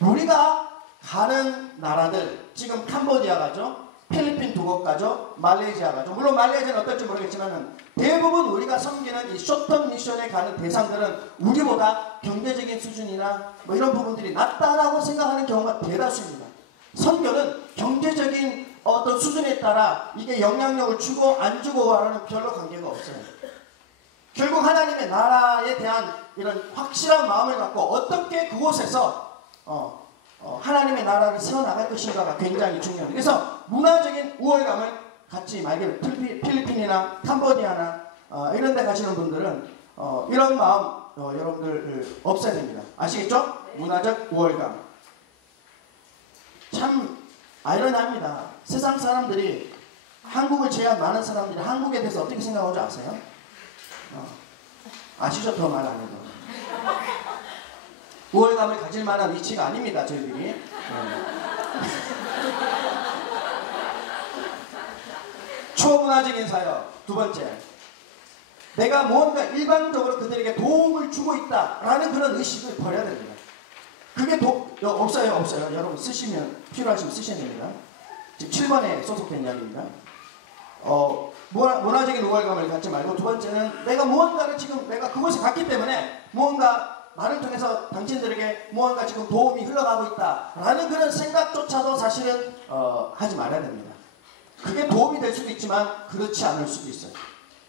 우리가 가는 나라들, 지금 캄보디아 가죠, 필리핀 두 곳 가죠, 말레이시아 가죠. 물론 말레이시아는 어떨지 모르겠지만 대부분 우리가 섬기는 이 쇼텀 미션에 가는 대상들은 우리보다 경제적인 수준이나 뭐 이런 부분들이 낮다라고 생각하는 경우가 대다수입니다. 선교는 경제적인 어떤 수준에 따라 이게 영향력을 주고 안 주고와는 별로 관계가 없어요. 결국 하나님의 나라에 대한 이런 확실한 마음을 갖고 어떻게 그곳에서 하나님의 나라를 세워나갈 것인가가 굉장히 중요합니다. 그래서 문화적인 우월감을 갖지 말기를, 필리핀이나 캄보디아나 이런 데 가시는 분들은 이런 마음 여러분들 없어야 됩니다. 아시겠죠? 문화적 우월감. 참 아이러니합니다. 세상 사람들이, 한국을 제외한 많은 사람들이 한국에 대해서 어떻게 생각하는지 아세요? 아시죠? 더 말 안 해도. 우월감을 가질 만한 위치가 아닙니다, 저희들이. 초문화적인 사역. 두 번째, 내가 뭔가 일반적으로 그들에게 도움을 주고 있다라는 그런 의식을 버려야 됩니다. 그게 없어요. 여러분 쓰시면, 필요하시면 쓰셔야 됩니다. 지금 7번에 소속된 이야기입니다. 문화적인 우월감을 갖지 말고, 두 번째는 내가 무언가를 지금 내가 그곳에 갔기 때문에 무언가 나를 통해서 당신들에게 무언가 지금 도움이 흘러가고 있다라는 그런 생각조차도 사실은 하지 말아야 됩니다. 그게 도움이 될 수도 있지만 그렇지 않을 수도 있어요.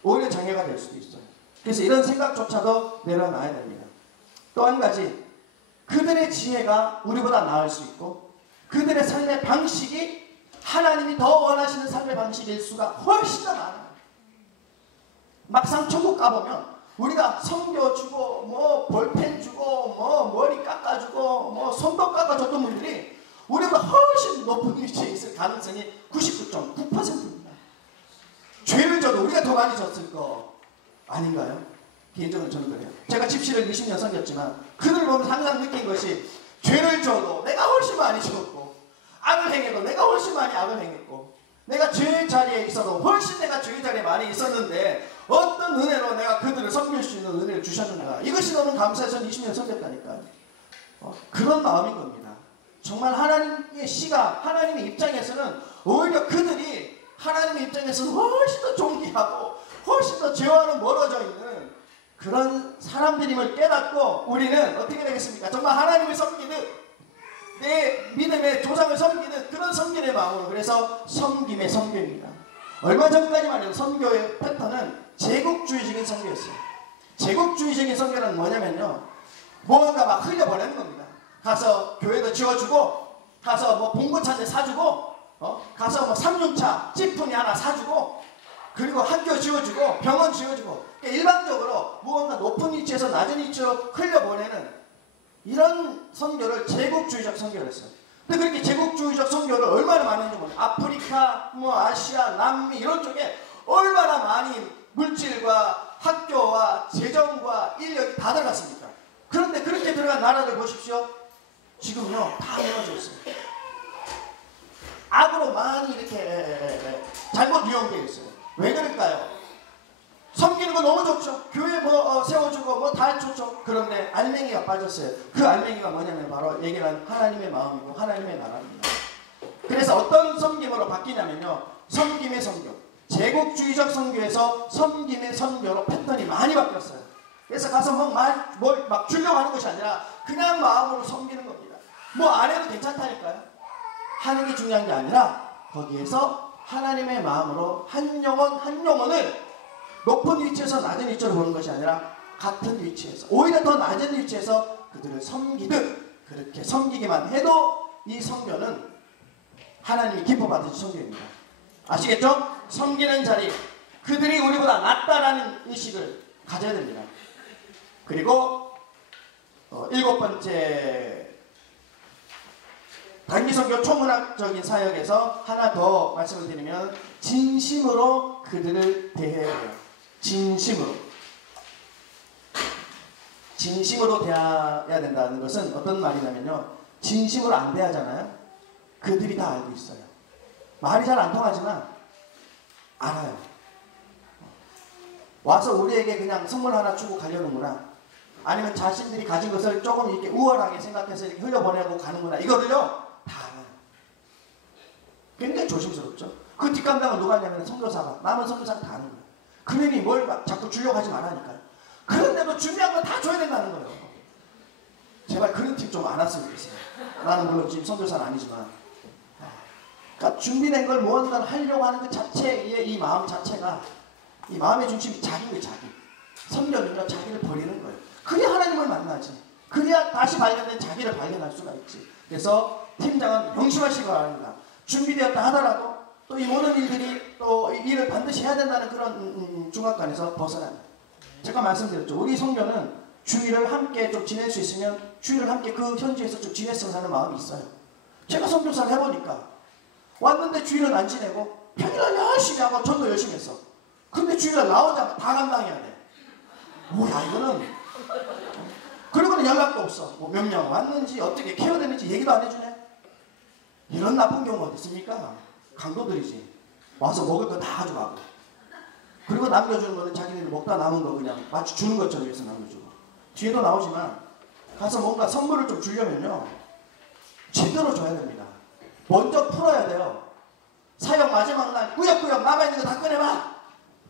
오히려 장애가 될 수도 있어요. 그래서 이런 생각조차도 내려놔야 됩니다. 또 한 가지, 그들의 지혜가 우리보다 나을 수 있고 그들의 삶의 방식이 하나님이 더 원하시는 삶의 방식일 수가 훨씬 더 많아요. 막상 천국 가보면 우리가 선교 주고 뭐 볼펜 주고 뭐 머리 깎아주고 뭐 손톱 깎아줬던 분들이 우리보다 훨씬 높은 위치에 있을 가능성이 99.9%입니다. 죄를 져도 우리가 더 많이 졌을 거 아닌가요? 개인적으로 저는 그래요. 제가 집시를 20년 섬겼지만 그들 보면서 항상 느낀 것이, 죄를 져도 내가 훨씬 많이 죽었고, 악을 행해도 내가 훨씬 많이 악을 행했고, 내가 죄의 자리에 있어도 훨씬 내가 죄의 자리에 많이 있었는데 어떤 은혜로 내가 그들을 섬길 수 있는 은혜를 주셨는가. 이것이 너무 감사해서 20년 섬겼다니까. 그런 마음인 겁니다. 정말 하나님의 시가, 하나님의 입장에서는 오히려 그들이 하나님의 입장에서는 훨씬 더 존귀하고 훨씬 더 죄와는 멀어져 있는 그런 사람들임을 깨닫고 우리는 어떻게 되겠습니까? 정말 하나님을 섬기는, 내 믿음의 조상을 섬기는 그런 섬김의 마음으로. 그래서 섬김의 선교입니다. 얼마 전까지만 해도 선교의 패턴은 제국주의적인 선교였어요. 제국주의적인 선교는 뭐냐면요, 뭔가 막 흘려보내는 겁니다. 가서 교회도 지어주고, 가서 뭐 봉고차들 사주고, 가서 뭐 삼륜차 찌푸니 하나 사주고, 그리고 학교 지어주고, 병원 지어주고, 그러니까 일반적으로 무언가 높은 위치에서 낮은 위치로 흘려보내는 이런 선교를 제국주의적 선교를 했어요. 근데 그렇게 제국주의적 선교를 얼마나 많이 했는지 몰라요. 아프리카, 뭐 아시아, 남미 이런 쪽에 얼마나 많이 물질과 학교와 재정과 인력이 다 들어갔습니까? 그런데 그렇게 들어간 나라들 보십시오. 지금요 다 무너져 있어요. 악으로 많이 이렇게 잘못 이용되어 있어요. 왜 그럴까요? 섬기는 거 너무 좋죠. 교회 뭐 세워주고 뭐 다 좋죠. 그런데 알맹이가 빠졌어요. 그 알맹이가 뭐냐면 바로 얘기한 하나님의 마음이고 하나님의 나라입니다. 그래서 어떤 섬김으로 바뀌냐면요, 섬김의 선교, 제국주의적 선교에서 섬김의 선교로 패턴이 많이 바뀌었어요. 그래서 가서 뭘 막 주려고 하는 것이 아니라 그냥 마음으로 섬기는 겁니다. 뭐 안 해도 괜찮다니까요. 하는 게 중요한 게 아니라 거기에서 하나님의 마음으로 한 영혼을 높은 위치에서 낮은 위치로 보는 것이 아니라 같은 위치에서, 오히려 더 낮은 위치에서 그들을 섬기듯 그렇게 섬기기만 해도 이 성교는 하나님이 기뻐 받으신 성교입니다. 아시겠죠? 섬기는 자리, 그들이 우리보다 낫다라는 의식을 가져야 됩니다. 그리고 7번째, 단기선교 초문학적인 사역에서 하나 더 말씀을 드리면 진심으로 그들을 대해야 해요. 진심으로 대해야 된다는 것은 어떤 말이냐면요, 진심으로 안 대하잖아요. 그들이 다 알고 있어요. 말이 잘 안 통하지만 알아요. 와서 우리에게 그냥 선물 하나 주고 가려는구나, 아니면 자신들이 가진 것을 조금 이렇게 우월하게 생각해서 이렇게 흘려보내고 가는구나, 이거를요 다 알아요. 굉장히 조심스럽죠. 그 뒷감당을 누가 하냐면 선교사가, 남은 선교사가 다 아는 거예요. 그놈이 뭘 막 자꾸 주려고 하지 말라니까요. 그런데도 준비한 건 다 줘야 된다는 거예요. 제발 그런 팀 좀 안 왔으면 좋겠어요. 나는 물론 지금 선교사는 아니지만, 그러니까 준비된 걸 무언가를 하려고 하는 그 자체의 이 마음 자체가, 이 마음의 중심이 자기인 거예요. 자기. 선교는요 자기를 버리는 거예요. 그래야 하나님을 만나지. 그래야 다시 발견된 자기를 발견할 수가 있지. 그래서 팀장은 명심하시기 바랍니다. 준비되었다 하더라도 또 이 모든 일들이 또 이 일을 반드시 해야 된다는 그런 중압감에서 벗어납니다. 제가 말씀드렸죠. 우리 성교는 주일을 함께 좀 지낼 수 있으면 주일을 함께 그 현지에서 좀 지냈으면 하는 마음이 있어요. 제가 선교사를 해보니까 왔는데 주일은 안 지내고 평일날 열심히 하고 전도 열심히 했어. 근데 주일날 나 혼자 다 감당해야 돼. 뭐야 이거는. 그리고는 연락도 없어. 뭐 몇 명 왔는지 어떻게 케어되는지 얘기도 안 해주네. 이런 나쁜 경우가 어디 있습니까? 강도들이지. 와서 먹을 거 다 가져가고, 그리고 남겨주는 거는 자기네들 먹다 남은 거 그냥 마치 주는 것처럼 해서 남겨주고. 뒤에도 나오지만 가서 뭔가 선물을 좀 주려면요 제대로 줘야 됩니다. 먼저 풀어야 돼요. 사역 마지막 날 꾸역꾸역 남아있는 거 다 꺼내봐.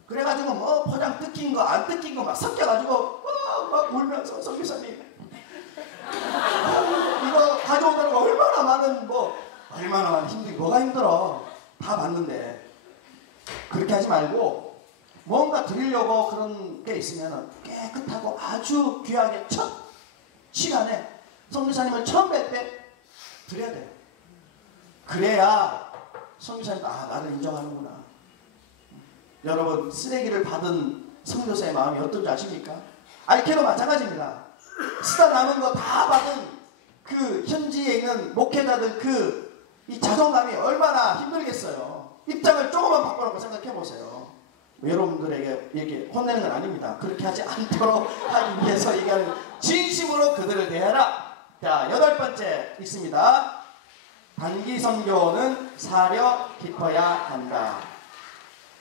그래가지고 뭐 포장 뜯긴 거 안 뜯긴 거 막 섞여가지고 막 울면서 선교사님 이거 가져오다가 얼마나 많은 얼마나 많은 힘들이 뭐가 힘들어. 다 봤는데. 그렇게 하지 말고 뭔가 드리려고 그런 게 있으면 깨끗하고 아주 귀하게 첫 시간에 선교사님을 처음 뵐 때 드려야 돼요. 그래야 선교사님도 나를 인정하는구나. 여러분, 쓰레기를 받은 선교사의 마음이 어떤지 아십니까? 알케도 마찬가지입니다. 쓰다 남은 거 다 받은 그 현지에 있는 목회자들 이 자존감이 얼마나 힘들겠어요. 입장을 조금만 바꿔놓고 생각해보세요. 여러분들에게 이렇게 혼내는 건 아닙니다. 그렇게 하지 않도록 하기 위해서 얘기하는, 진심으로 그들을 대하라. 자, 8번째 있습니다. 단기 선교는 사려 깊어야 한다.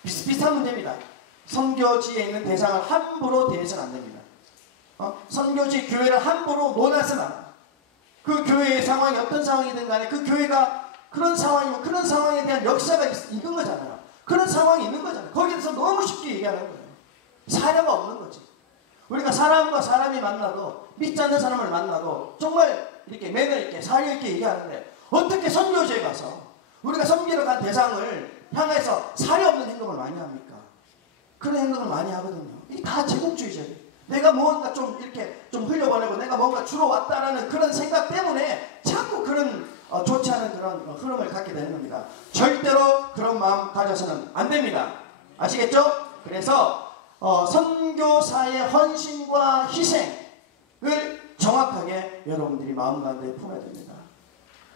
비슷비슷한 문제입니다. 선교지에 있는 대상을 함부로 대해서는 안 됩니다. 선교지 교회를 함부로 논해서는 안 합니다. 그 교회의 상황이 어떤 상황이든 간에 그 교회가 그런 상황이면 그런 상황에 대한 역사가 있는 거잖아요. 그런 상황이 있는 거잖아요. 거기에 대해서 너무 쉽게 얘기하는 거예요. 사려가 없는 거지. 우리가 사람과 사람이 만나도, 믿지 않는 사람을 만나도 정말 이렇게 매너 있게 사려 있게 얘기하는데, 어떻게 선교지에 가서 우리가 섬기러 간 대상을 향해서 사려 없는 행동을 많이 합니까? 그런 행동을 많이 하거든요. 이게 다 제국주의적이에요. 내가 무언가 좀 이렇게 좀 흘려보내고 내가 뭔가 주러 왔다라는 그런 생각 때문에 자꾸 그런 좋지 않은 그런 흐름을 갖게 되는 겁니다. 절대로 그런 마음 가져서는 안 됩니다. 아시겠죠? 그래서 선교사의 헌신과 희생을 정확하게 여러분들이 마음 가운데 품어야 됩니다.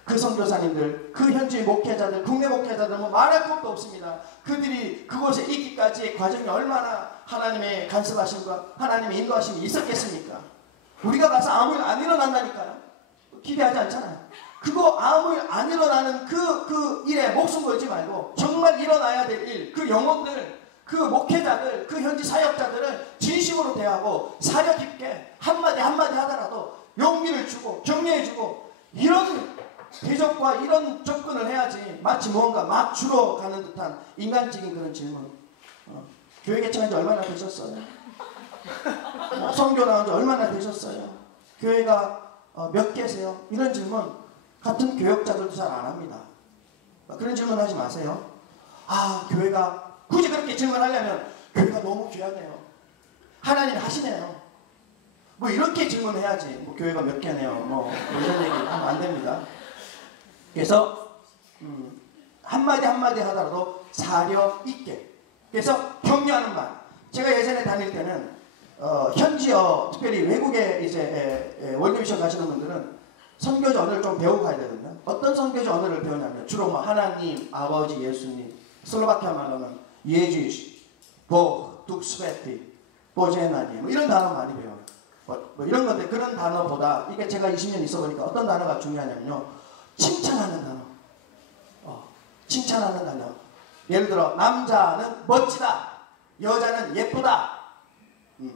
그 선교사님들, 그 현지 목회자들, 국내 목회자들 말할 것도 없습니다. 그들이 그곳에 있기까지의 과정이 얼마나 하나님의 간섭하심과 하나님의 인도하심이 있었겠습니까? 우리가 가서 아무 일 안 일어난다니까요. 기대하지 않잖아요. 그거 아무 일 안 일어나는 그 일에 목숨 걸지 말고 정말 일어나야 될 일, 그 영혼들, 그 목회자들, 그 현지 사역자들을 진심으로 대하고 사려 깊게 한마디 하더라도 용기를 주고 격려해주고, 이런 대접과 이런 접근을 해야지. 마치 무언가 막 주러 가는 듯한 인간적인 그런 질문. 교회 개척한 지 얼마나 되셨어요? 선교 나온 지 얼마나 되셨어요? 교회가 몇 개세요? 이런 질문 같은 교역자들도 잘 안 합니다. 그런 질문 하지 마세요. 교회가 굳이 그렇게 질문하려면 교회가 너무 귀하네요. 하나님 하시네요. 뭐 이렇게 질문해야지. 뭐 교회가 몇 개네요. 뭐 이런 얘기 하면 안 됩니다. 그래서 한마디 한마디 하더라도 사려 있게. 그래서 격려하는 말. 제가 예전에 다닐 때는 현지어, 특별히 외국에 이제 월드미션 가시는 분들은 선교지 언어를 좀 배우고 가야 되거든요. 어떤 선교지 언어를 배우냐면 주로 뭐 하나님, 아버지, 예수님, 슬로바키아 말로는 예주시, 보, 둑스베티, 보제나니 뭐 이런 단어 많이 배워요. 뭐 이런 건데 그런 단어보다 이게 제가 20년 있어 보니까 어떤 단어가 중요하냐면요. 칭찬하는 단어. 칭찬하는 단어. 예를 들어 남자는 멋지다. 여자는 예쁘다.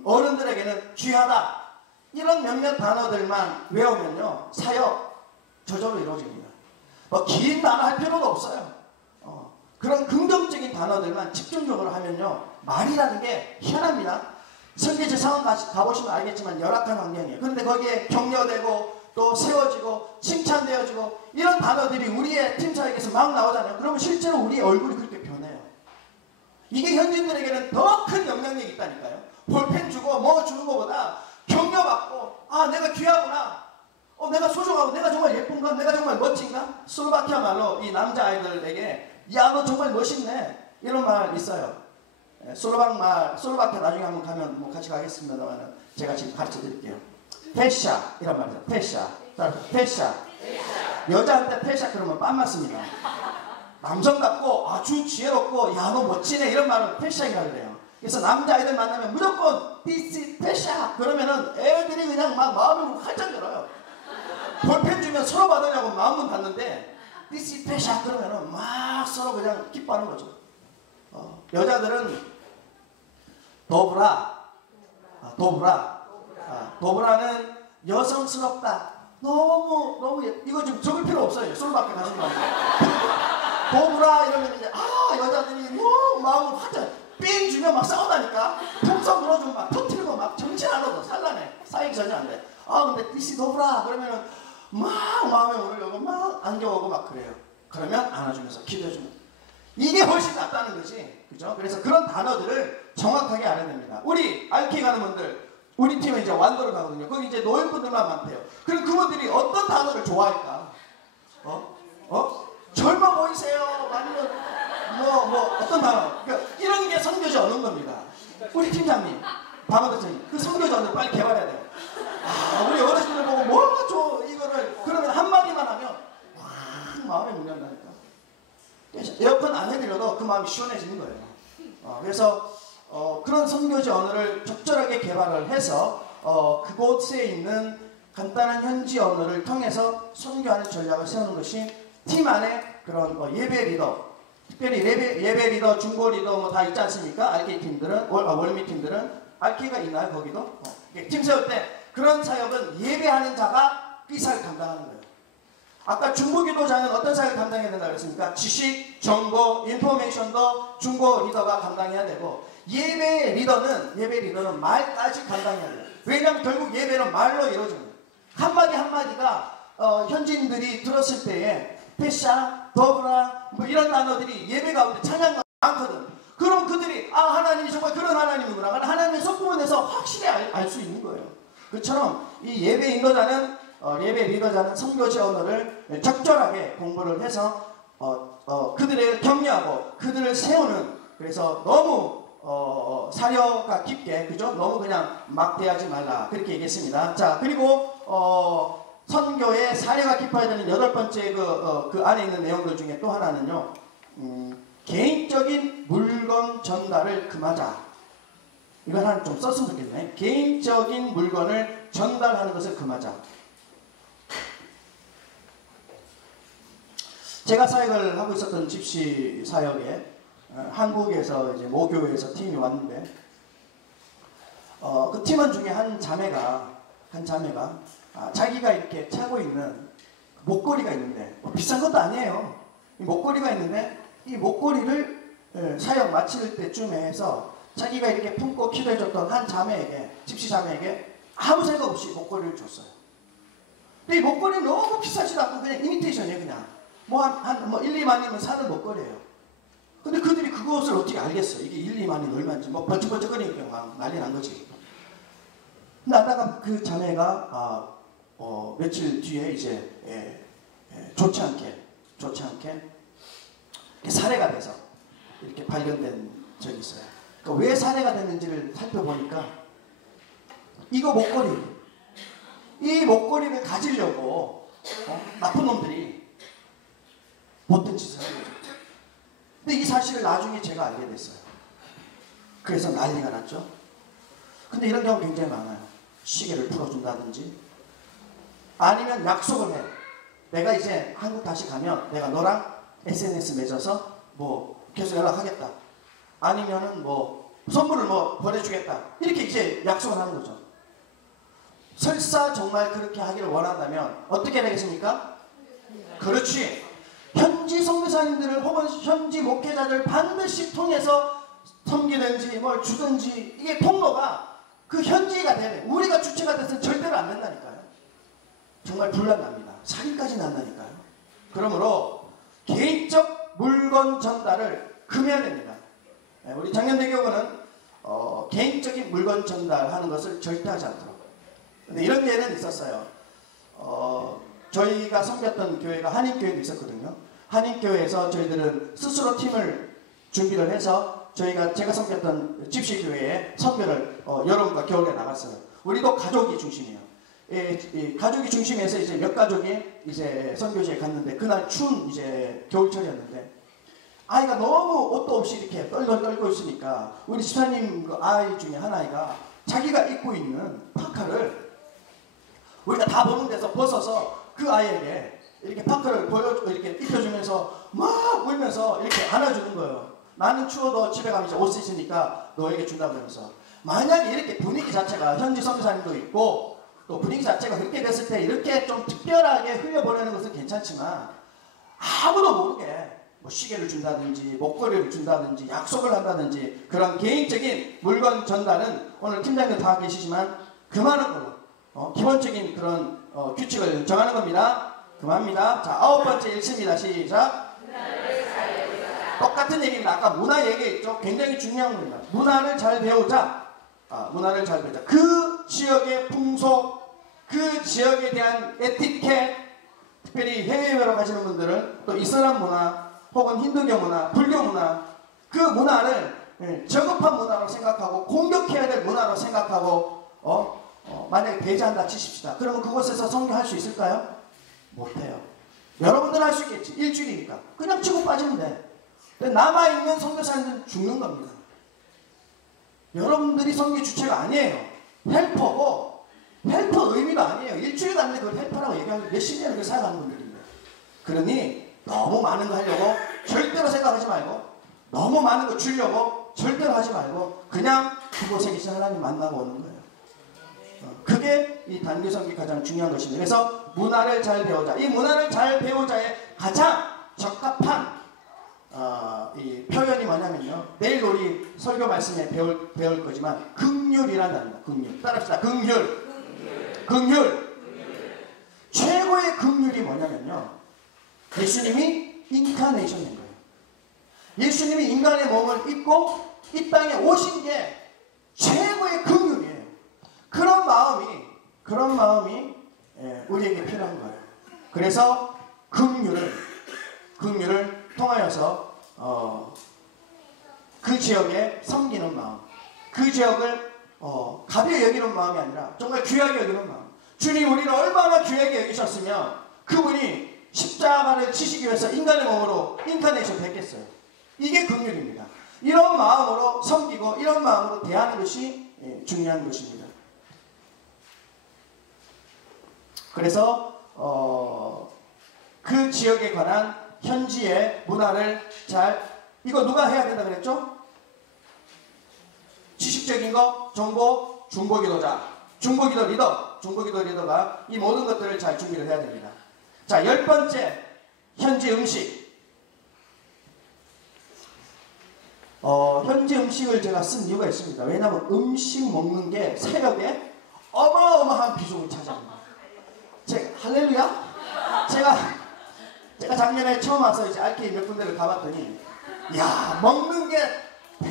어른들에게는 귀하다. 이런 몇몇 단어들만 외우면요. 사역 저절로 이루어집니다. 뭐 긴 단어 할 필요도 없어요. 그런 긍정적인 단어들만 집중적으로 하면요. 말이라는 게 희한합니다. 선교지 상황 가보시면 알겠지만 열악한 환경이에요. 그런데 거기에 격려되고 또 세워지고 칭찬되어지고 이런 단어들이 우리의 팀사역에서 막 나오잖아요. 그러면 실제로 우리의 얼굴이 그렇게 변해요. 이게 현지인들에게는 더 큰 영향력이 있다니까요. 볼펜 주고 뭐 주는 것보다 격려받고 아 내가 귀하구나. 내가 소중하고 내가 정말 예쁜가? 내가 정말 멋진가? 슬로바키아 말로 이 남자아이들에게 야 너 정말 멋있네. 이런 말 있어요. 슬로바키아 나중에 한번 가면 뭐 같이 가겠습니다만 제가 지금 가르쳐 드릴게요. 페샤 이란 말이죠. 페샤. 여자한테 페샤 그러면 빤 맞습니다. 남성답고 아주 지혜롭고 야 너 멋지네 이런 말은 페샤이라 그래요. 그래서 남자아이들 만나면 무조건 디시 페샤 그러면은 애들이 그냥 막 마음을 활짝 열어요. 볼펜 주면 서로 받으려고 마음은 받는데 디시 페샤 그러면은 막 서로 그냥 기뻐하는 거죠. 여자들은 도브라는 여성스럽다. 너무 이거 좀 적을 필요 없어요. 술밖에 가신 거 아니에요. 도브라 이러면 이제 여자들이 너무 마음을 활짝 삥 주면 막 싸우다니까. 통성 불어주면 막 터트리고 막 정신 안 얻어 살라네. 사익 전혀 안 돼. 근데 디시 도브라 그러면은 막 마음에 오르려고 막 안겨오고 막 그래요. 그러면 안아주면서 기도해주면 이게 훨씬 낫다는 거지. 그죠? 그래서 그런 단어들을 정확하게 알아야 됩니다. 우리 알키 가는 분들, 우리 팀은 이제 완도를 가거든요. 거기 이제 노인분들만 많대요. 그럼 그분들이 어떤 단어를 좋아할까? 젊어 보이세요? 아니면 어떤 단어? 그러니까 이런 게 선교지 얻는 겁니다. 우리 팀장님, 박원장님, 그 선교지 얻는 빨리 개발해야 돼요. 우리 어르신들 보고 뭐가 좋아 이거를 그러면 한마디만 하면 확 마음에 묻는다니까. 에어컨 안 해드려도 그 마음이 시원해지는 거예요. 그래서 그런 선교지 언어를 적절하게 개발을 해서 그곳에 있는 간단한 현지 언어를 통해서 선교하는 전략을 세우는 것이 팀 안에 그런 예배 리더, 특별히 예배 리더, 중보 리더 뭐 다 있지 않습니까? RK 팀들은 월미 팀들은 RK가 있나요 거기도? 팀 세울 때 그런 사역은 예배하는 자가 이 사역을 감당하는 거예요. 아까 중보 기도자는 어떤 사역을 감당해야 된다고 했습니까? 지식, 정보, 인포메이션도 중보 리더가 감당해야 되고 예배 리더는 말까지 감당해야 돼요. 왜냐하면 결국 예배는 말로 이루어집니다. 한마디 한마디가 현지인들이 들었을 때에 페샤, 더브라 뭐 이런 단어들이 예배 가운데 찬양가 많거든. 그럼 그들이 하나님이 정말 그런 하나님이구나. 하나님의 속부분에서 확실히 알 수 있는 거예요. 그처럼 이 예배 인도자는 예배 리더자는 선교지 언어를 적절하게 공부를 해서 그들을 격려하고 그들을 세우는, 그래서 너무 사려가 깊게, 그죠? 너무 그냥 막대하지 말라 그렇게 얘기했습니다. 자, 그리고 선교의 사려가 깊어야 되는 8번째 그 안에 있는 내용들 중에 또 하나는요, 개인적인 물건 전달을 금하자. 이건 하나 좀 썼으면 좋겠네. 개인적인 물건을 전달하는 것을 금하자. 제가 사역을 하고 있었던 집시 사역에 한국에서 이제 모교회에서 팀이 왔는데 그 팀원 중에 한 자매가 자기가 이렇게 차고 있는 목걸이가 있는데 비싼 것도 아니에요. 이 목걸이가 있는데 이 목걸이를 사역 마칠 때쯤에 해서 자기가 이렇게 품고 기도해줬던 한 자매에게, 집시 자매에게 아무 생각 없이 목걸이를 줬어요. 근데 이 목걸이는 너무 비싸지도 않고 그냥 이미테이션이에요. 그냥 뭐 1, 2만이면 사는 목걸이에요. 근데 그들이 그것을 어떻게 알겠어요? 이게 1, 2만이 얼마인지 뭐 번쩍번쩍거리니까 막 난리 난 거지. 나다가 그 자매가 며칠 뒤에 이제 좋지 않게 살해가 돼서 이렇게 발견된 적이 있어요. 그러니까 왜 살해가 됐는지를 살펴보니까 이거 이 목걸이를 가지려고 나쁜 놈들이 못된 짓을 한 거죠. 근데 이 사실을 나중에 제가 알게 됐어요. 그래서 난리가 났죠. 근데 이런 경우 굉장히 많아요. 시계를 풀어준다든지 아니면 약속을 해. 내가 이제 한국 다시 가면 내가 너랑 SNS 맺어서 뭐 계속 연락하겠다. 아니면은 뭐 선물을 뭐 보내주겠다. 이렇게 이제 약속을 하는 거죠. 설사 정말 그렇게 하기를 원한다면 어떻게 되겠습니까? 그렇지. 현지 선교사님들을 혹은 현지 목회자들 반드시 통해서 섬기든지 뭘 주든지 이게 통로가 그 현지가 되면 우리가 주체가 돼서는 절대로 안 된다니까요. 정말 분란납니다. 살인까지 난다니까요. 그러므로 개인적 물건 전달을 금해야 됩니다. 우리 장년대교회는 개인적인 물건 전달하는 것을 절대 하지 않도록. 근데 이런 예는 있었어요. 저희가 섬겼던 교회가 한인교회도 있었거든요. 한인교회에서 저희들은 스스로 팀을 준비를 해서 제가 섬겼던 집시교회에 선교를 여름과 겨울에 나갔어요. 우리도 가족이 중심이에요. 가족이 중심에서 이제 몇 가족이 이제 선교지에 갔는데 그날 추운 이제 겨울철이었는데 아이가 너무 옷도 없이 이렇게 떨고 떨고 있으니까 우리 집사님 그 아이 중에 한 아이가 자기가 입고 있는 파카를 우리가 다 보는 데서 벗어서 그 아이에게 이렇게 파카를 이렇게 입혀주면서 막 울면서 이렇게 안아주는 거예요. 나는 추워도 집에 가면 이제 옷 있으니까 너에게 준다고 하면서 만약에 이렇게 분위기 자체가 현지 선교사님도 있고 또 분위기 자체가 그렇게 됐을 때 이렇게 좀 특별하게 흘려보내는 것은 괜찮지만 아무도 모르게 뭐 시계를 준다든지 목걸이를 준다든지 약속을 한다든지 그런 개인적인 물건 전달은 오늘 팀장님 다 계시지만 그만한 걸로 기본적인 그런 규칙을 정하는 겁니다. 그만합니다. 자, 9번째 읽습니다. 시작. 똑같은 얘기입니다. 아까 문화 얘기했죠. 굉장히 중요한 겁니다. 문화를 잘 배우자. 문화를 잘 배우자. 그 지역의 풍속, 그 지역에 대한 에티켓, 특별히 해외여행 가시는 분들은 또 이슬람 문화, 혹은 힌두교 문화, 불교 문화, 그 문화를 저급한 문화로 생각하고 공격해야 될 문화로 생각하고 만약에 배제한다 치십시다. 그러면 그곳에서 선교할 수 있을까요? 못해요. 여러분들은 할 수 있겠지. 일주일이니까. 그냥 치고 빠지면 돼. 근데 남아있는 선교사님들은 죽는 겁니다. 여러분들이 선교 주체가 아니에요. 헬퍼고 헬퍼 의미가 아니에요. 일주일 갔는데 그걸 헬퍼라고 얘기하고 몇십 년을 그렇게 살아가는 분들인데. 그러니 너무 많은 거 하려고 절대로 생각하지 말고 너무 많은 거 주려고 절대로 하지 말고 그냥 그곳에 계신 하나님 만나고 오는 거예요. 그게 이 단기 선교의 가장 중요한 것입니다. 그래서 문화를 잘 배우자. 이 문화를 잘 배우자의 가장 적합한 이 표현이 뭐냐면요. 내일 우리 설교 말씀에 배울 거지만 긍휼이라는 단어입니다. 긍휼. 따라합시다. 긍휼. 최고의 긍휼이 뭐냐면요. 예수님이 인카네이션 된 거예요. 예수님이 인간의 몸을 입고 이 땅에 오신 게 최고의 긍휼이에요. 그런 마음이 우리에게 필요한 거예요. 그래서 긍휼을 통하여서 그 지역에 섬기는 마음, 그 지역을 가벼이 여기는 마음이 아니라 정말 귀하게 여기는 마음. 주님 우리를 얼마나 귀하게 여기셨으면 그분이 십자가를 치시기 위해서 인간의 몸으로 인카네이션 됐겠어요. 이게 긍휼입니다. 이런 마음으로 섬기고 이런 마음으로 대하는 것이 중요한 것입니다. 그래서 그 지역에 관한 현지의 문화를 이거 누가 해야 된다 그랬죠? 지식적인 거, 정보, 중보기도자, 중보기도 리더가 이 모든 것들을 잘 준비를 해야 됩니다. 자, 10번째 현지 음식. 현지 음식을 제가 쓴 이유가 있습니다. 왜냐하면 음식 먹는 게 새벽에 어마어마한 비중을 차지합니다. 할렐루야? 제가 작년에 처음 와서 이제 RK 몇 군데를 가봤더니, 먹는 게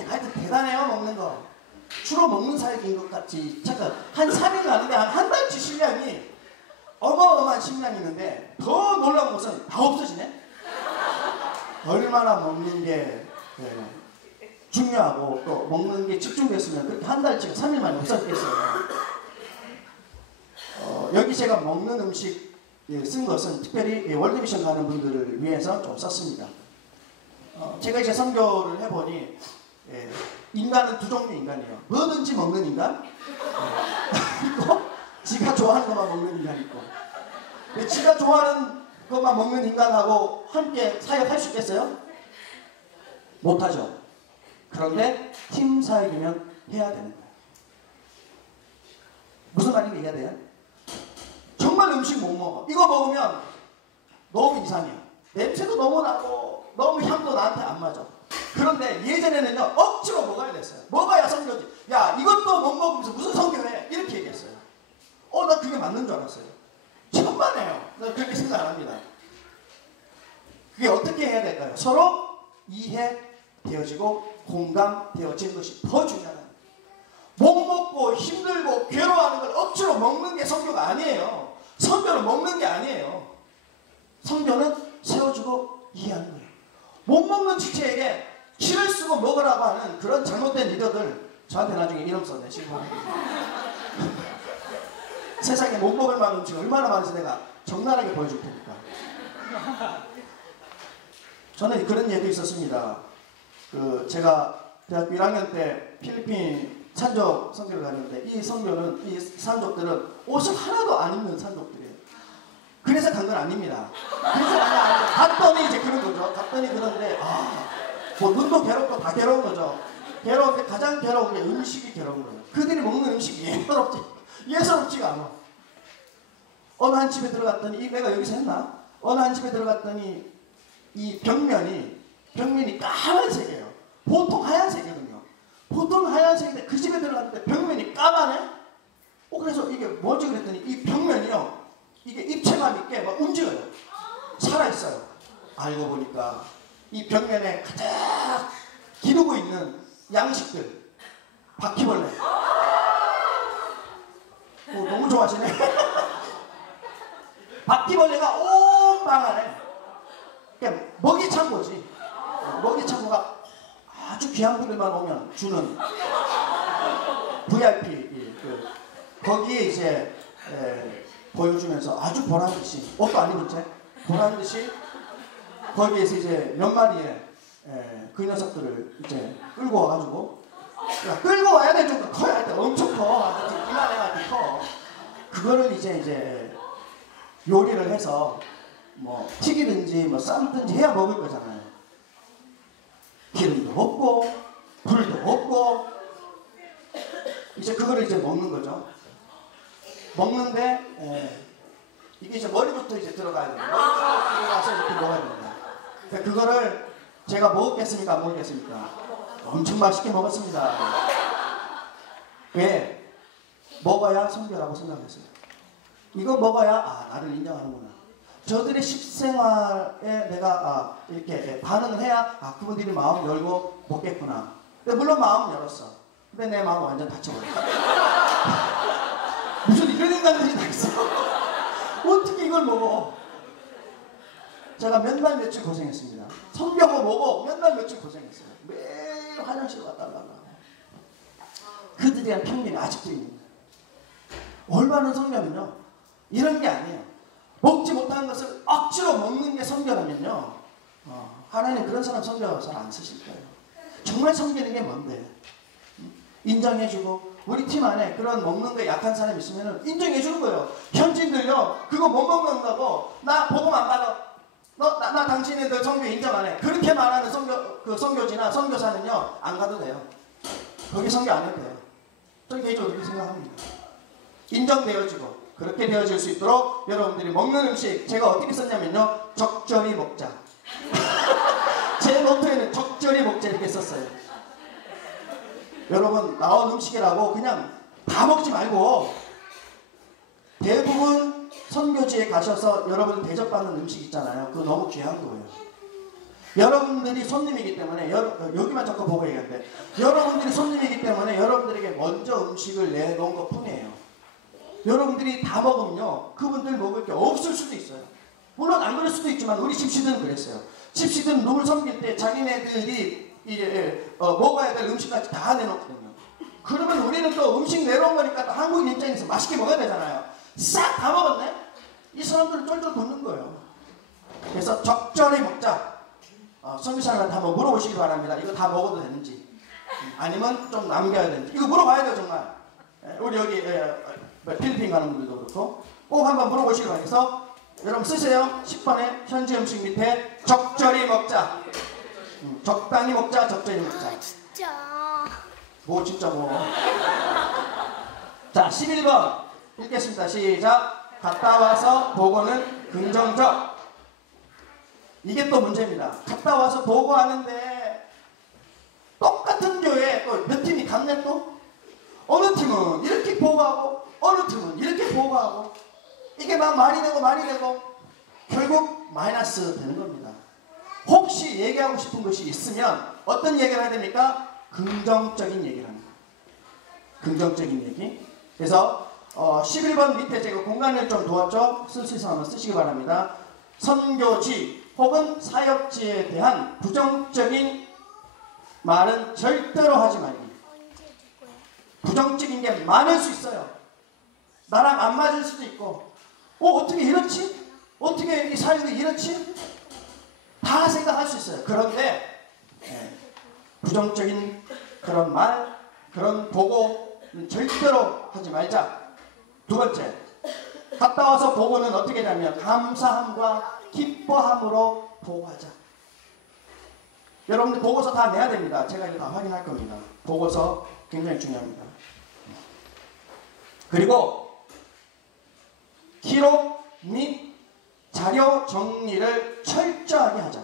하여튼 대단해요, 먹는 거. 주로 먹는 사역인 것 같이 잠깐 한 3일 가는데 한 달치 식량이 어마어마한 식량이 있는데 더 놀라운 것은 다 없어지네. 얼마나 먹는 게 중요하고 또 먹는 게 집중됐으면 그렇게 한 달치가 3일 만에 없어졌겠어요. 여기 제가 먹는 음식 쓴 것은 특별히 월드미션 가는 분들을 위해서 좀 썼습니다. 제가 이제 선교를 해보니 인간은 두 종류 인간이에요. 뭐든지 먹는 인간 있고 지가 좋아하는 것만 먹는 인간 있고. 지가 좋아하는 것만 먹는 인간하고 함께 사역할 수 있겠어요? 못하죠. 그런데 팀 사역이면 해야 되는 거예요. 무슨 말인지 이해가 돼요? 정말 음식 못 먹어. 이거 먹으면 너무 이상해요. 냄새도 너무 나고 너무 향도 나한테 안 맞아. 그런데 예전에는요 억지로 먹어야 됐어요. 먹어야 성교지. 야 이것도 못 먹으면서 무슨 성교해? 이렇게 얘기했어요. 나 그게 맞는 줄 알았어요. 천만에요. 나 그렇게 생각 안 합니다. 그게 어떻게 해야 될까요? 서로 이해되어지고 공감되어지는 것이 더 중요하다. 못 먹고 힘들고 괴로워하는 걸 억지로 먹는 게 성교가 아니에요. 성교는 먹는 게 아니에요. 성교는 세워주고 이해하는 거예요. 못 먹는 지체에게 키를 쓰고 먹으라고 하는 그런 잘못된 리더들 저한테 나중에 이름 썼네. 지금 세상에 못 먹을 만한 음식 얼마나 많은지 내가 적나라하게 보여줄 테니까. 저는 그런 얘기도 있었습니다. 제가 대학교 1학년 때 필리핀 산족 선교를 갔는데 이 선교는 이 산족들은 옷을 하나도 안 입는 산족들이에요. 그래서 간 건 아닙니다. 그래서 갔더니 이제 그런 거죠. 갔더니 그런데 뭐 눈도 괴롭고 다 괴로운 거죠. 괴로운데 가장 괴로운 게 음식이 괴로운 거예요. 그들이 먹는 음식이 예사롭지가 않아. 어느 한 집에 들어갔더니 내가 여기서 했나? 어느 한 집에 들어갔더니 이 벽면이 까만색이에요. 보통 하얀색이거든요. 보통 하얀색인데 그 집에 들어갔는데 벽면이 까만해? 그래서 이게 뭐지 그랬더니 이 벽면이요. 이게 입체감 있게 막 움직여요. 살아있어요. 알고 보니까 이 벽면에 가득 기르고 있는 양식들. 바퀴벌레. 너무 좋아하시네. 바퀴벌레가 온 방 안에 그러니까 먹이 창고지. 먹이 창고가 아주 귀한 분들만 오면 주는 VIP 거기에 이제 보여주면서 아주 보란듯이 옷도 안 입은 채 보란듯이 거기에서 이제 몇 마리의 그 녀석들을 이제 끌고 와가지고 끌고 와야 될 정도 커야 할 때 엄청 커. 이만해가지고 커. 그거를 이제 요리를 해서 뭐 튀기든지 뭐 삶든지 해야 먹을 거잖아요. 기름도 없고 불도 없고 이제 그거를 이제 먹는 거죠. 먹는데 이게 이제 머리부터 이제 들어가야 돼요. 머리부터 들어가서 이렇게 먹어야 됩니다. 그거를 제가 먹었겠습니까? 안 먹었겠습니까? 엄청 맛있게 먹었습니다. 왜? 먹어야 선교라고 생각했어요. 이거 먹어야 나를 인정하는구나. 저들의 식생활에 내가 이렇게 반응을 해야 그분들이 마음 열고 먹겠구나. 근데 물론 마음 열었어. 근데 내 마음 완전 닫혀버렸어. 무슨 이런 인간들이 다 있어. 어떻게 이걸 먹어? 제가 몇 날 며칠 고생했습니다. 성경을 보고 몇 날 며칠 고생했어요. 매일 화장실 갔다 오다가 그들에 대한 편견이 아직도 있는 거예요. 올바른 성경은요 이런 게 아니에요. 먹지 못하는 것을 억지로 먹는 게 성경이면요 하나님 그런 사람 성경 잘 안 쓰실 거예요. 정말 성경인 게 뭔데? 인정해주고 우리 팀 안에 그런 먹는 거에 약한 사람 있으면 인정해주는 거예요. 현지인들요 그거 못 먹는다고 나 복음 안 받아. 나 당신네들 성교 인정 안 해. 그렇게 말하는 성교지나 선교사는요 안 가도 돼요. 거기 성교 안 해도 돼요. 저는 개인적으로 그렇게 생각합니다. 인정되어지고 그렇게 되어질 수 있도록 여러분들이 먹는 음식 제가 어떻게 썼냐면요 적절히 먹자. 제 노트에는 적절히 먹자 이렇게 썼어요. 여러분 나온 음식이라고 그냥 다 먹지 말고 대부분 선교지에 가셔서 여러분 대접받는 음식 있잖아요. 그거 너무 귀한 거예요. 여러분들이 손님이기 때문에 여기만 자꾸 보고 얘기하는데 여러분들이 손님이기 때문에 여러분들에게 먼저 음식을 내놓은 것 뿐이에요. 여러분들이 다 먹으면요 그분들 먹을 게 없을 수도 있어요. 물론 안 그럴 수도 있지만 우리 집시들은 그랬어요. 집시들은 누굴 섬길 때 자기네들이 이제 먹어야 될 음식까지 다 내놓거든요. 그러면 우리는 또 음식 내놓은 거니까 또 한국인 입장에서 맛있게 먹어야 되잖아요. 싹 다 먹었네? 이 사람들은 쫄쫄 굶는 거예요. 그래서 적절히 먹자. 선교사님한테 한번 물어보시기 바랍니다. 이거 다 먹어도 되는지 아니면 좀 남겨야 되는지 이거 물어봐야 돼요 정말. 우리 여기 필리핀 가는 분들도 그렇고 꼭 한번 물어보시기 바랍니다. 여러분 쓰세요. 10번에 현지 음식 밑에 적절히 먹자. 적당히 먹자, 적절히 먹자. 진짜. 뭐 진짜 뭐. 자 11번 읽겠습니다. 시작. 갔다 와서 보고는 긍정적. 이게 또 문제입니다. 갔다 와서 보고하는데 똑같은 교회에 또 몇 팀이 갔네 또? 어느 팀은 이렇게 보고하고 어느 팀은 이렇게 보고하고 이게 막 말이 되고 결국 마이너스 되는 겁니다. 혹시 얘기하고 싶은 것이 있으면 어떤 얘기를 해야 됩니까? 긍정적인 얘기를 합니다. 긍정적인 얘기. 그래서 11번 밑에 제가 공간을 좀 도왔죠? 쓸 수 있으면 한번 쓰시기 바랍니다. 선교지 혹은 사역지에 대한 부정적인 말은 절대로 하지 말기. 부정적인 게 많을 수 있어요. 나랑 안 맞을 수도 있고 어떻게 이렇지? 어떻게 이 사역이 이렇지? 다 생각할 수 있어요. 그런데 부정적인 그런 말, 그런 보고는 절대로 하지 말자. 두 번째, 갔다 와서 보고는 어떻게 하냐면 감사함과 기뻐함으로 보고하자. 여러분들 보고서 다 내야 됩니다. 제가 이거 다 확인할 겁니다. 보고서 굉장히 중요합니다. 그리고 기록 및 자료 정리를 철저하게 하자.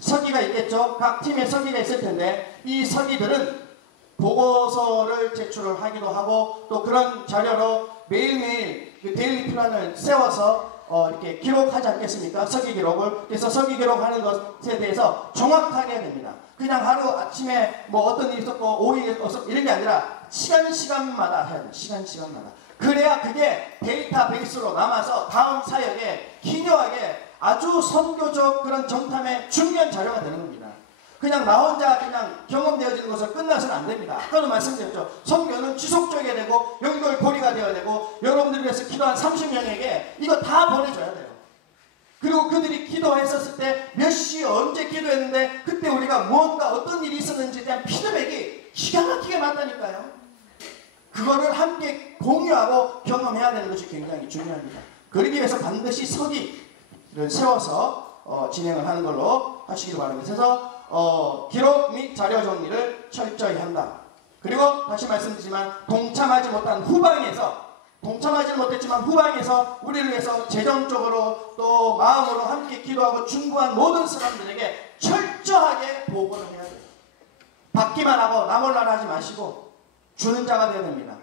서기가 있겠죠. 각 팀에 서기가 있을 텐데 이 서기들은 보고서를 제출을 하기도 하고 또 그런 자료로 매일매일 그 데일리 플랜을 세워서 이렇게 기록하지 않겠습니까? 서기 기록을. 그래서 서기 기록하는 것에 대해서 정확하게 해야 됩니다. 그냥 하루 아침에 뭐 어떤 일이 있었고 5일 있었고 이런 게 아니라 시간마다 해야 돼요. 시간마다. 그래야 그게 데이터베이스로 남아서 다음 사역에 기묘하게 아주 선교적 그런 정탐의 중요한 자료가 되는 겁니다. 그냥 나 혼자 그냥 경험되어지는 것을 끝나서는 안 됩니다. 아까도 말씀드렸죠. 선교는 지속적이어야 되고 연결고리가 되어야 되고 여러분들을 위해서 기도한 30명에게 이거 다 보내줘야 돼요. 그리고 그들이 기도했었을 때 몇 시 언제 기도했는데 그때 우리가 무언가 어떤 일이 있었는지에 대한 피드백이 기가 막히게 많다니까요. 그거를 함께 공유하고 경험해야 되는 것이 굉장히 중요합니다. 그러기 위해서 반드시 서기를 세워서 진행을 하는 걸로 하시길 바랍니다. 그래서 기록 및 자료 정리를 철저히 한다. 그리고 다시 말씀드리지만 동참하지 못했지만 후방에서 우리를 위해서 재정적으로 또 마음으로 함께 기도하고 중보한 모든 사람들에게 철저하게 보고를 해야 돼요. 받기만 하고 나 몰라라 하지 마시고 주는 자가 되어야 됩니다.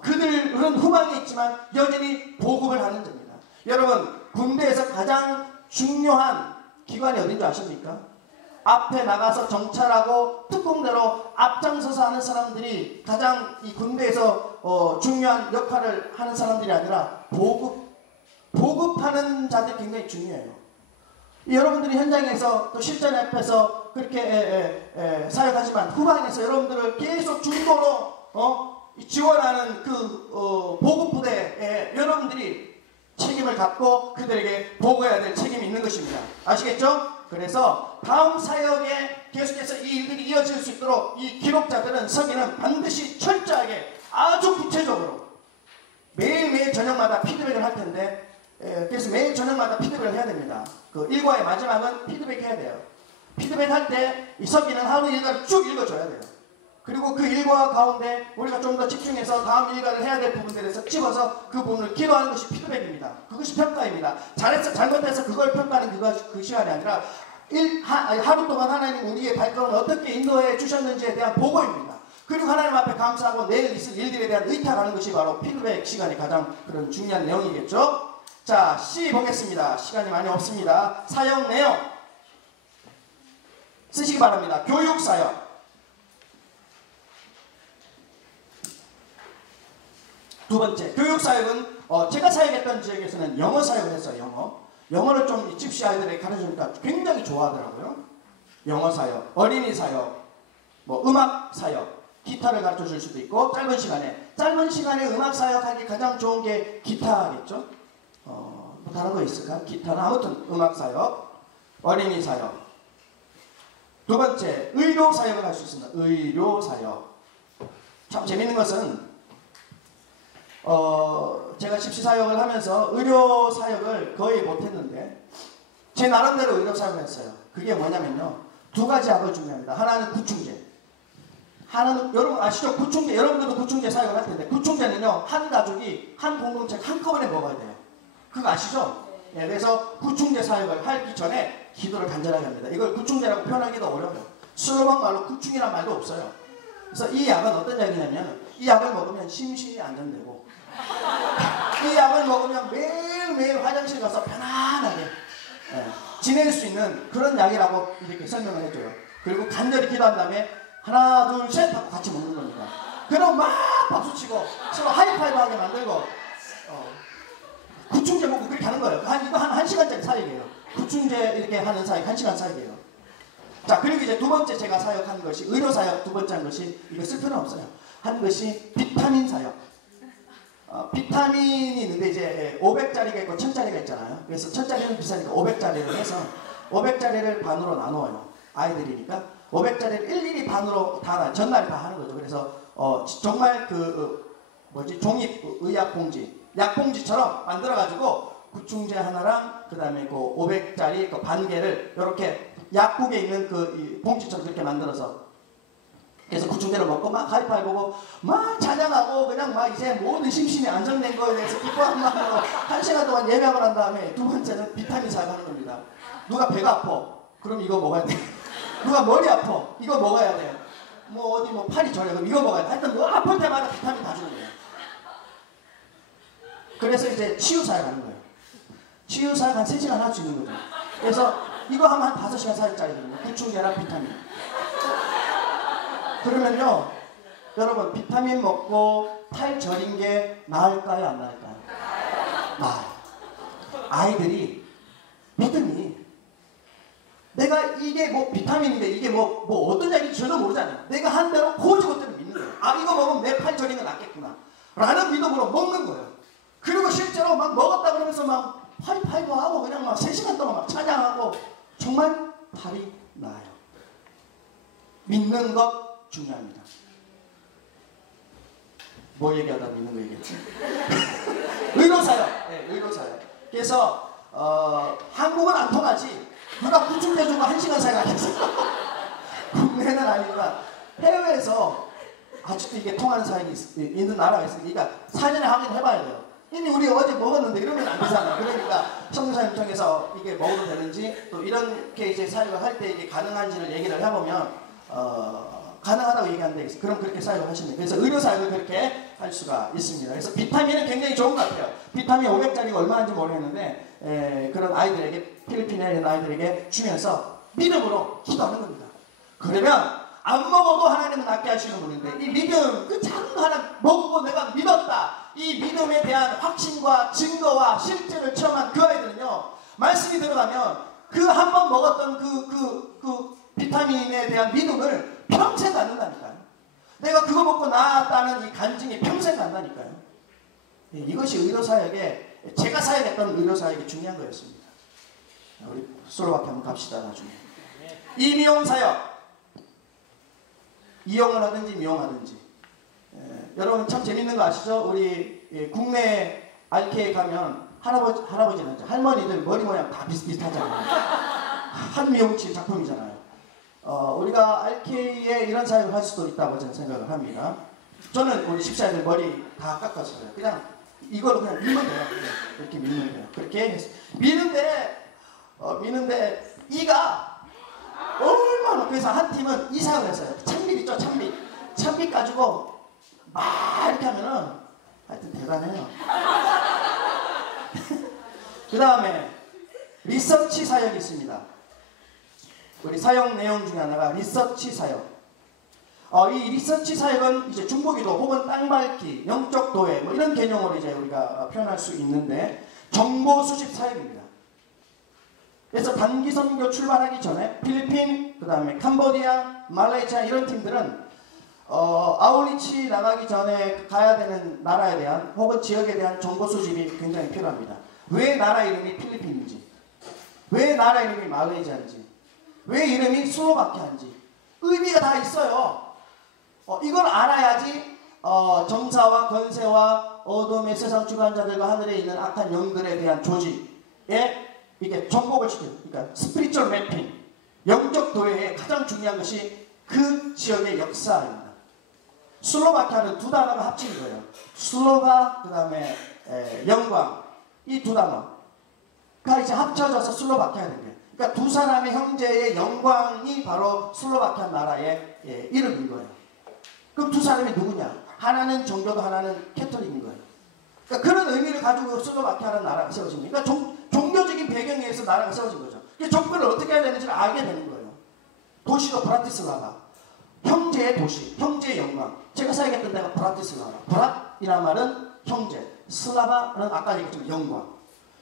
그들은 후방에 있지만 여전히 보급을 하는 자입니다. 여러분 군대에서 가장 중요한 기관이 어딘지 아십니까? 앞에 나가서 정찰하고 특공대로 앞장서서 하는 사람들이 가장 이 군대에서 중요한 역할을 하는 사람들이 아니라 보급하는 자들이 굉장히 중요해요. 여러분들이 현장에서 또 실전 앞에서 그렇게 사역하지만 후방에서 여러분들을 계속 중도로 지원하는 그 보급부대에 여러분들이 책임을 갖고 그들에게 보고해야 될 책임이 있는 것입니다. 아시겠죠? 그래서 다음 사역에 계속해서 이 일들이 이어질 수 있도록 이 기록자들은 서기는 반드시 철저하게 아주 구체적으로 매일매일 저녁마다 피드백을 할 텐데 그래서 매일 저녁마다 피드백을 해야 됩니다. 그 일과의 마지막은 피드백 해야 돼요. 피드백 할 때 이 서기는 하루 일과를 쭉 읽어줘야 돼요. 그리고 그 일과 가운데 우리가 좀 더 집중해서 다음 일과를 해야 될 부분들에서 집어서 그 부분을 기도하는 것이 피드백입니다. 그것이 평가입니다. 잘했어 잘못해서 그걸 평가하는 그 시간이 아니라 하루 동안 하나님 우리의 발걸음을 어떻게 인도해 주셨는지에 대한 보고입니다. 그리고 하나님 앞에 감사하고 내일 있을 일들에 대한 의탁하는 것이 바로 피드백 시간이 가장 그런 중요한 내용이겠죠. 자, C 보겠습니다. 시간이 많이 없습니다. 사역 내용. 쓰시기 바랍니다. 교육사역. 두 번째, 교육사역은 제가 사역했던 지역에서는 영어 사역을 했어요. 영어를 좀 집시 아이들에게 가르쳐주니까 굉장히 좋아하더라고요. 영어 사역, 어린이 사역, 뭐 음악 사역, 기타를 가르쳐줄 수도 있고 짧은 시간에 음악 사역하기 가장 좋은 게 기타겠죠. 뭐 다른 거 있을까? 기타는 아무튼 음악 사역, 어린이 사역. 두 번째, 의료 사역을 할 수 있습니다. 의료 사역. 참 재밌는 것은 제가 집시 사역을 하면서 의료 사역을 거의 못했는데 제 나름대로 의료 사역을 했어요. 그게 뭐냐면요, 두 가지 악을 중요합니다. 하나는 구충제. 하나는 여러분 아시죠? 구충제. 여러분들도 구충제 사역을 할 텐데 구충제는요, 한 가족이 한 공동체 한꺼번에 먹어야 돼요. 그거 아시죠? 예, 그래서 구충제 사역을 하기 전에 기도를 간절하게 합니다. 이걸 구충제라고 표현하기도 어려워요. 슬로방 말로 구충이란 말도 없어요. 그래서 이 약은 어떤 약이냐면 이 약을 먹으면 심신이 안정되고 이 약을 먹으면 매일매일 화장실 가서 편안하게 지낼 수 있는 그런 약이라고 이렇게 설명을 해줘요. 그리고 간절히 기도한 다음에 하나 둘 셋 하고 같이 먹는 겁니다. 그럼 막 박수치고 서로 하이파이브하게 만들고 구충제 먹고 그렇게 하는 거예요. 이거 한 1시간짜리 사역이에요. 구충제 이렇게 하는 사역 1시간 사역이에요. 자, 그리고 이제 두 번째 제가 사역한 것이 의료 사역. 두 번째 한 것이, 이거 쓸 필요는 없어요. 한 것이 비타민 사역. 비타민이 있는데 이제 500짜리가 있고 1000짜리가 있잖아요. 그래서 1000짜리는 비싸니까 500짜리를 해서 500짜리를 반으로 나누어요. 아이들이니까 500짜리를 일일이 반으로 다 전날에 다 하는 거죠. 그래서 정말 종이 의약봉지, 약봉지처럼 만들어가지고 구충제 하나랑 그 다음에 그 500짜리 그 반 개를 이렇게 약국에 있는 그 봉지처럼 그렇게 만들어서, 그래서 구충제를 먹고 막 하이파이브고 막 찬양하고 그냥 막 이제 모든 심신이 안정된 거에 대해서 기뻐한 마음으로 1시간 동안 예배를 한 다음에 두 번째는 비타민 사용하는 겁니다. 누가 배가 아파? 그럼 이거 먹어야 돼. 누가 머리 아파? 이거 먹어야 돼. 뭐 어디 뭐 팔이 저려? 그럼 이거 먹어야 돼. 하여튼 뭐 아플 때마다 비타민 다 주는 거예요. 그래서 이제 치유 사역하는 거예요. 치유 사역 한 3시간 할 수 있는 거죠. 그래서 이거 하면 한 5시간 사역짜리거든요. 구충제랑 비타민. 그러면요, 여러분 비타민 먹고 팔 저린 게 나을까요, 안 나을까요? 나아요. 아이들이 믿음이, 내가 이게 뭐 비타민인데 이게 뭐 어떤 약인지 전혀 모르잖아요. 내가 한 대로 고지고대로 믿는 거예요. 아, 이거 먹으면 내 팔 저린 거 낫겠구나 라는 믿음으로 먹는 거예요. 그리고 실제로 막 먹었다 그러면서 막 하이파이브 하고 그냥 막 3시간 동안 막 찬양하고 정말 팔이 나아요. 믿는 것 중요합니다. 뭐 얘기하다 믿는 거 얘기했지? 의료사역. 네, 의료사역. 그래서 한국은 안 통하지. 누가 구충제 주고 1시간 사역하겠어. 국내는 아니지만 해외에서 아직도 이게 통하는 사역이 있는 나라가 있으니까 사전에 확인해봐야 돼요. 이미 우리 어제 먹었는데 이러면 안 되잖아. 그러니까 성교사님 통해서 이게 먹어도 되는지, 또 이렇게 이제 사역을 할 때 이게 가능한지를 얘기를 해보면 가능하다고 얘기하는데, 그럼 그렇게 사역을 하시면 돼요. 그래서 의료 사역을 그렇게 할 수가 있습니다. 그래서 비타민은 굉장히 좋은 것 같아요. 비타민 500짜리가 얼마인지 모르겠는데 그런 아이들에게, 필리핀에 있는 아이들에게 주면서 믿음으로 기도하는 겁니다. 그러면 안 먹어도 하나님은 낫게 하시는 분인데, 이 믿음, 그 작은 거 하나 먹고 내가 믿었다, 이 믿음에 대한 확신과 증거와 실제를 체험한 그 아이들은요, 말씀이 들어가면 그 한 번 먹었던 그 비타민에 대한 믿음을 평생 갖는다니까요. 내가 그거 먹고 나았다는 이 간증이 평생 간다니까요. 이것이 의료사역에, 제가 사역했던 의료사역이 중요한 거였습니다. 우리 솔로밖에 한번 갑시다. 나중에 이미용사역, 이용을 하든지 미용하든지. 여러분 참 재밌는 거 아시죠? 우리 국내 RK에 가면 할아버지는 할머니들 머리 모양 다 비슷비슷하잖아요. 한 미용실 작품이잖아요. 우리가 RK에 이런 사역을 할 수도 있다고 저는 생각을 합니다. 저는 우리 집사님들 머리 다 깎았어요. 그냥 이걸로 그냥 밀면 돼요. 이렇게 밀면 돼요. 그렇게 해서 미는데 이가 얼마나, 그래서 한 팀은 이 사역을 했어요. 찬빛 있죠, 찬빛. 찬빛 가지고 막 이렇게 하면은 하여튼 대단해요. 그 다음에 리서치 사역이 있습니다. 우리 사역 내용 중에 하나가 리서치 사역. 이 리서치 사역은 이제 중보기도 혹은 땅밟기, 영적 도회 뭐 이런 개념으로 이제 우리가 표현할 수 있는데 정보 수집 사역입니다. 그래서 단기 선교 출발하기 전에 필리핀, 그 다음에 캄보디아, 말레이시아 이런 팀들은 아웃리치 나가기 전에 가야 되는 나라에 대한 혹은 지역에 대한 정보 수집이 굉장히 필요합니다. 왜 나라 이름이 필리핀인지, 왜 나라 이름이 말레이시아인지, 왜 이름이 슬로바키아인지 의미가 다 있어요. 이걸 알아야지 정사와 권세와 어둠의 세상 주관자들과 하늘에 있는 악한 영들에 대한 조직에 이게 정복을 시켜요. 그러니까 스피리추얼 매핑, 영적 도회의 가장 중요한 것이 그 지역의 역사입니다. 슬로바키아는 두 단어가 합친 거예요. 슬로바 그 다음에 영광, 이 두 단어가 이제 합쳐져서 슬로바키아 된 거예요. 그러니까 두 사람의 형제의 영광이 바로 슬로바키아 나라의 이름인 거예요. 그럼 두 사람이 누구냐? 하나는 정교도 하나는 캐톨릭인 거예요. 그러니까 그런 의미를 가지고 슬로바키아라는 나라가 세워집니다. 그러니까 종교적인 배경에 의해서 나라가 세워진 거죠. 정권을 어떻게 해야 되는지를 알게 되는 거예요. 도시가 브라티슬라바, 형제의 도시, 형제의 영광. 제가 살겠던 데가 브라티슬라바. 브랏이라는 말은 형제, 슬라바는 아까 얘기했지만 영광.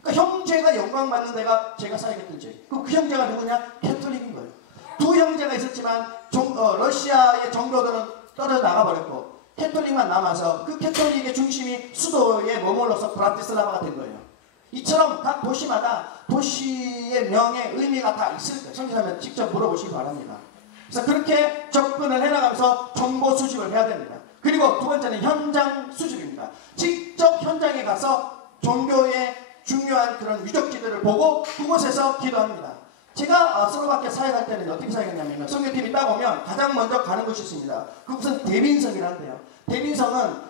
그러니까 형제가 영광 받는 데가 제가 살겠던 지역. 그 형제가 누구냐? 캐톨릭인 거예요. 두 형제가 있었지만 러시아의 정교들은 떨어져 나가버렸고 캐톨릭만 남아서 그 캐톨릭의 중심이 수도에 머물러서 브라티슬라바가 된 거예요. 이처럼 각 도시마다 도시의 명예, 의미가 다 있을 거예요. 성경하면 직접 물어보시기 바랍니다. 그래서 그렇게 접근을 해나가면서 정보 수집을 해야 됩니다. 그리고 두 번째는 현장 수집입니다. 직접 현장에 가서 종교의 중요한 그런 유적지들을 보고 그곳에서 기도합니다. 제가 슬로바키아 사역할 때는 어떻게 사역했냐면 선교팀이 딱 오면 가장 먼저 가는 곳이 있습니다. 그곳은 데빈성이라는데요. 데빈성은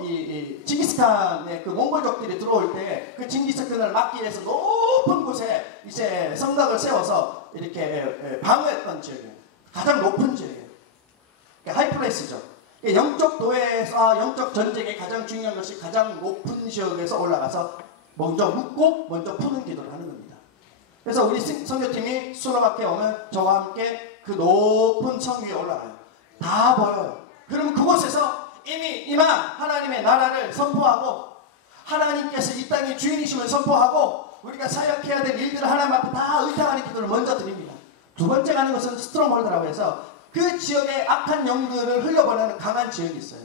이 징기스칸의 그 몽골족들이 들어올 때 그 징기스칸을 막기 위해서 높은 곳에 이제 성곽을 세워서 이렇게 방어했던 지역이에요. 가장 높은 지역이에요. 하이플레이스죠. 영적 도회에서 영적 전쟁의 가장 중요한 것이 가장 높은 지역에서 올라가서 먼저 묻고 먼저 푸는 기도를 하는 겁니다. 그래서 우리 선교팀이 슬로바키아에 오면 저와 함께 그 높은 성 위에 올라가요. 다 보여요. 그러면 그곳에서 이미 이만 하나님의 나라를 선포하고 하나님께서 이 땅의 주인이심을 선포하고 우리가 사역해야 될 일들을 하나님 앞에 다 의탁하는 기도를 먼저 드립니다. 두 번째 가는 것은 스트롱홀드라고 해서 그 지역의 악한 영들을 흘려보내는 강한 지역이 있어요.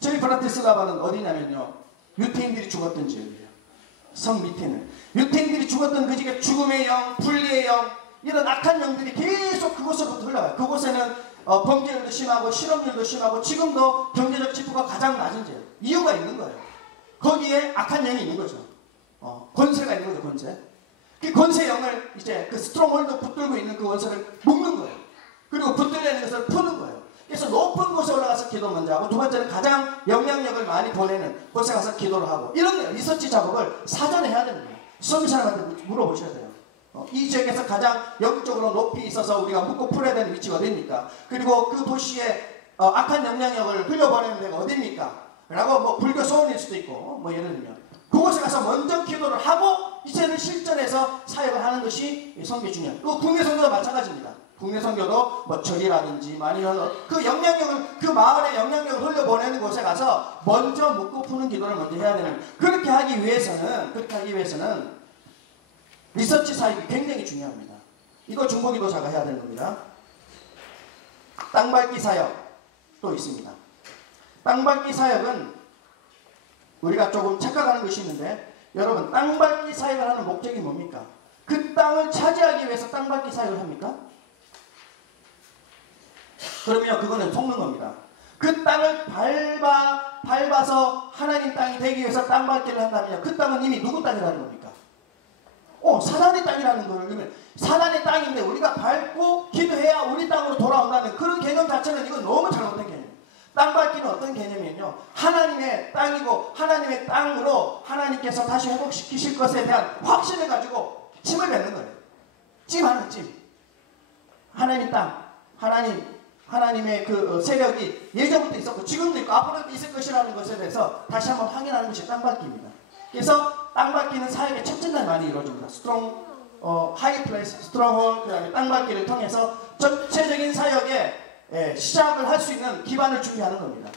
저희 브라티슬라바는 어디냐면요, 유태인들이 죽었던 지역이에요. 성 밑에는 유태인들이 죽었던 그 지역에 죽음의 영, 분리의 영, 이런 악한 영들이 계속 그곳으로부터 흘러가요. 그곳에는 범죄율도 심하고 실업률도 심하고 지금도 경제적 지표가 가장 낮은 지역. 이유가 있는 거예요. 거기에 악한 영이 있는 거죠. 권세가 있는 거죠. 권세. 그 권세영을 이제 그 스트롱홀드 붙들고 있는 그 원수를 묶는 거예요. 그리고 붙들려는 것을 푸는 거예요. 그래서 높은 곳에 올라가서 기도 먼저 하고, 두 번째는 가장 영향력을 많이 보내는 곳에 가서 기도를 하고, 이런 리서치 작업을 사전에 해야 됩니다. 수험이 사람한테 물어보셔야 돼요. 이 지역에서 가장 영적으로 높이 있어서 우리가 묻고 풀어야 되는 위치가 어디입니까? 그리고 그 도시에 악한 영향력을 흘려보내는 데가 어디입니까? 라고 뭐 불교 소원일 수도 있고, 뭐 예를 들면 그곳에 가서 먼저 기도를 하고 이제는 실전에서 사역을 하는 것이 선교 중요해요. 그 국내 선교도 마찬가지입니다. 국내 선교도 뭐 절이라든지 아니면 그 영향력을, 그 마을의 영향력을 흘려보내는 곳에 가서 먼저 묻고 푸는 기도를 먼저 해야 되는, 그렇게 하기 위해서는 리서치 사역이 굉장히 중요합니다. 이거 중보기도자가 해야 되는 겁니다. 땅밟기 사역도 있습니다. 땅밟기 사역은 우리가 조금 착각하는 것이 있는데, 여러분, 땅밟기 사역을 하는 목적이 뭡니까? 그 땅을 차지하기 위해서 땅밟기 사역을 합니까? 그러면 그거는 속는 겁니다. 그 땅을 밟아서 하나님 땅이 되기 위해서 땅밟기를 한다면 그 땅은 이미 누구 땅이라는 겁니까? 사단의 땅이라는 거를, 사단의 땅인데 우리가 밟고 기도해야 우리 땅으로 돌아온다는 그런 개념 자체는 이건 너무 잘못된 개념이에요. 땅밟기는 어떤 개념이냐면 하나님의 땅이고 하나님의 땅으로 하나님께서 다시 회복시키실 것에 대한 확신을 가지고 찜을 뱉는 거예요. 찜하는 찜. 하나님 땅, 하나님의 그 세력이 예전부터 있었고 지금도 있고 앞으로도 있을 것이라는 것에 대해서 다시 한번 확인하는 것이 땅밟기입니다. 그래서 땅밟기는 사역의 첫째 날 많이 이루어집니다. 스트롱 하이 플레이스, 스트롱홀, 그다음에 땅밟기를 통해서 전체적인 사역에 시작을 할 수 있는 기반을 준비하는 겁니다.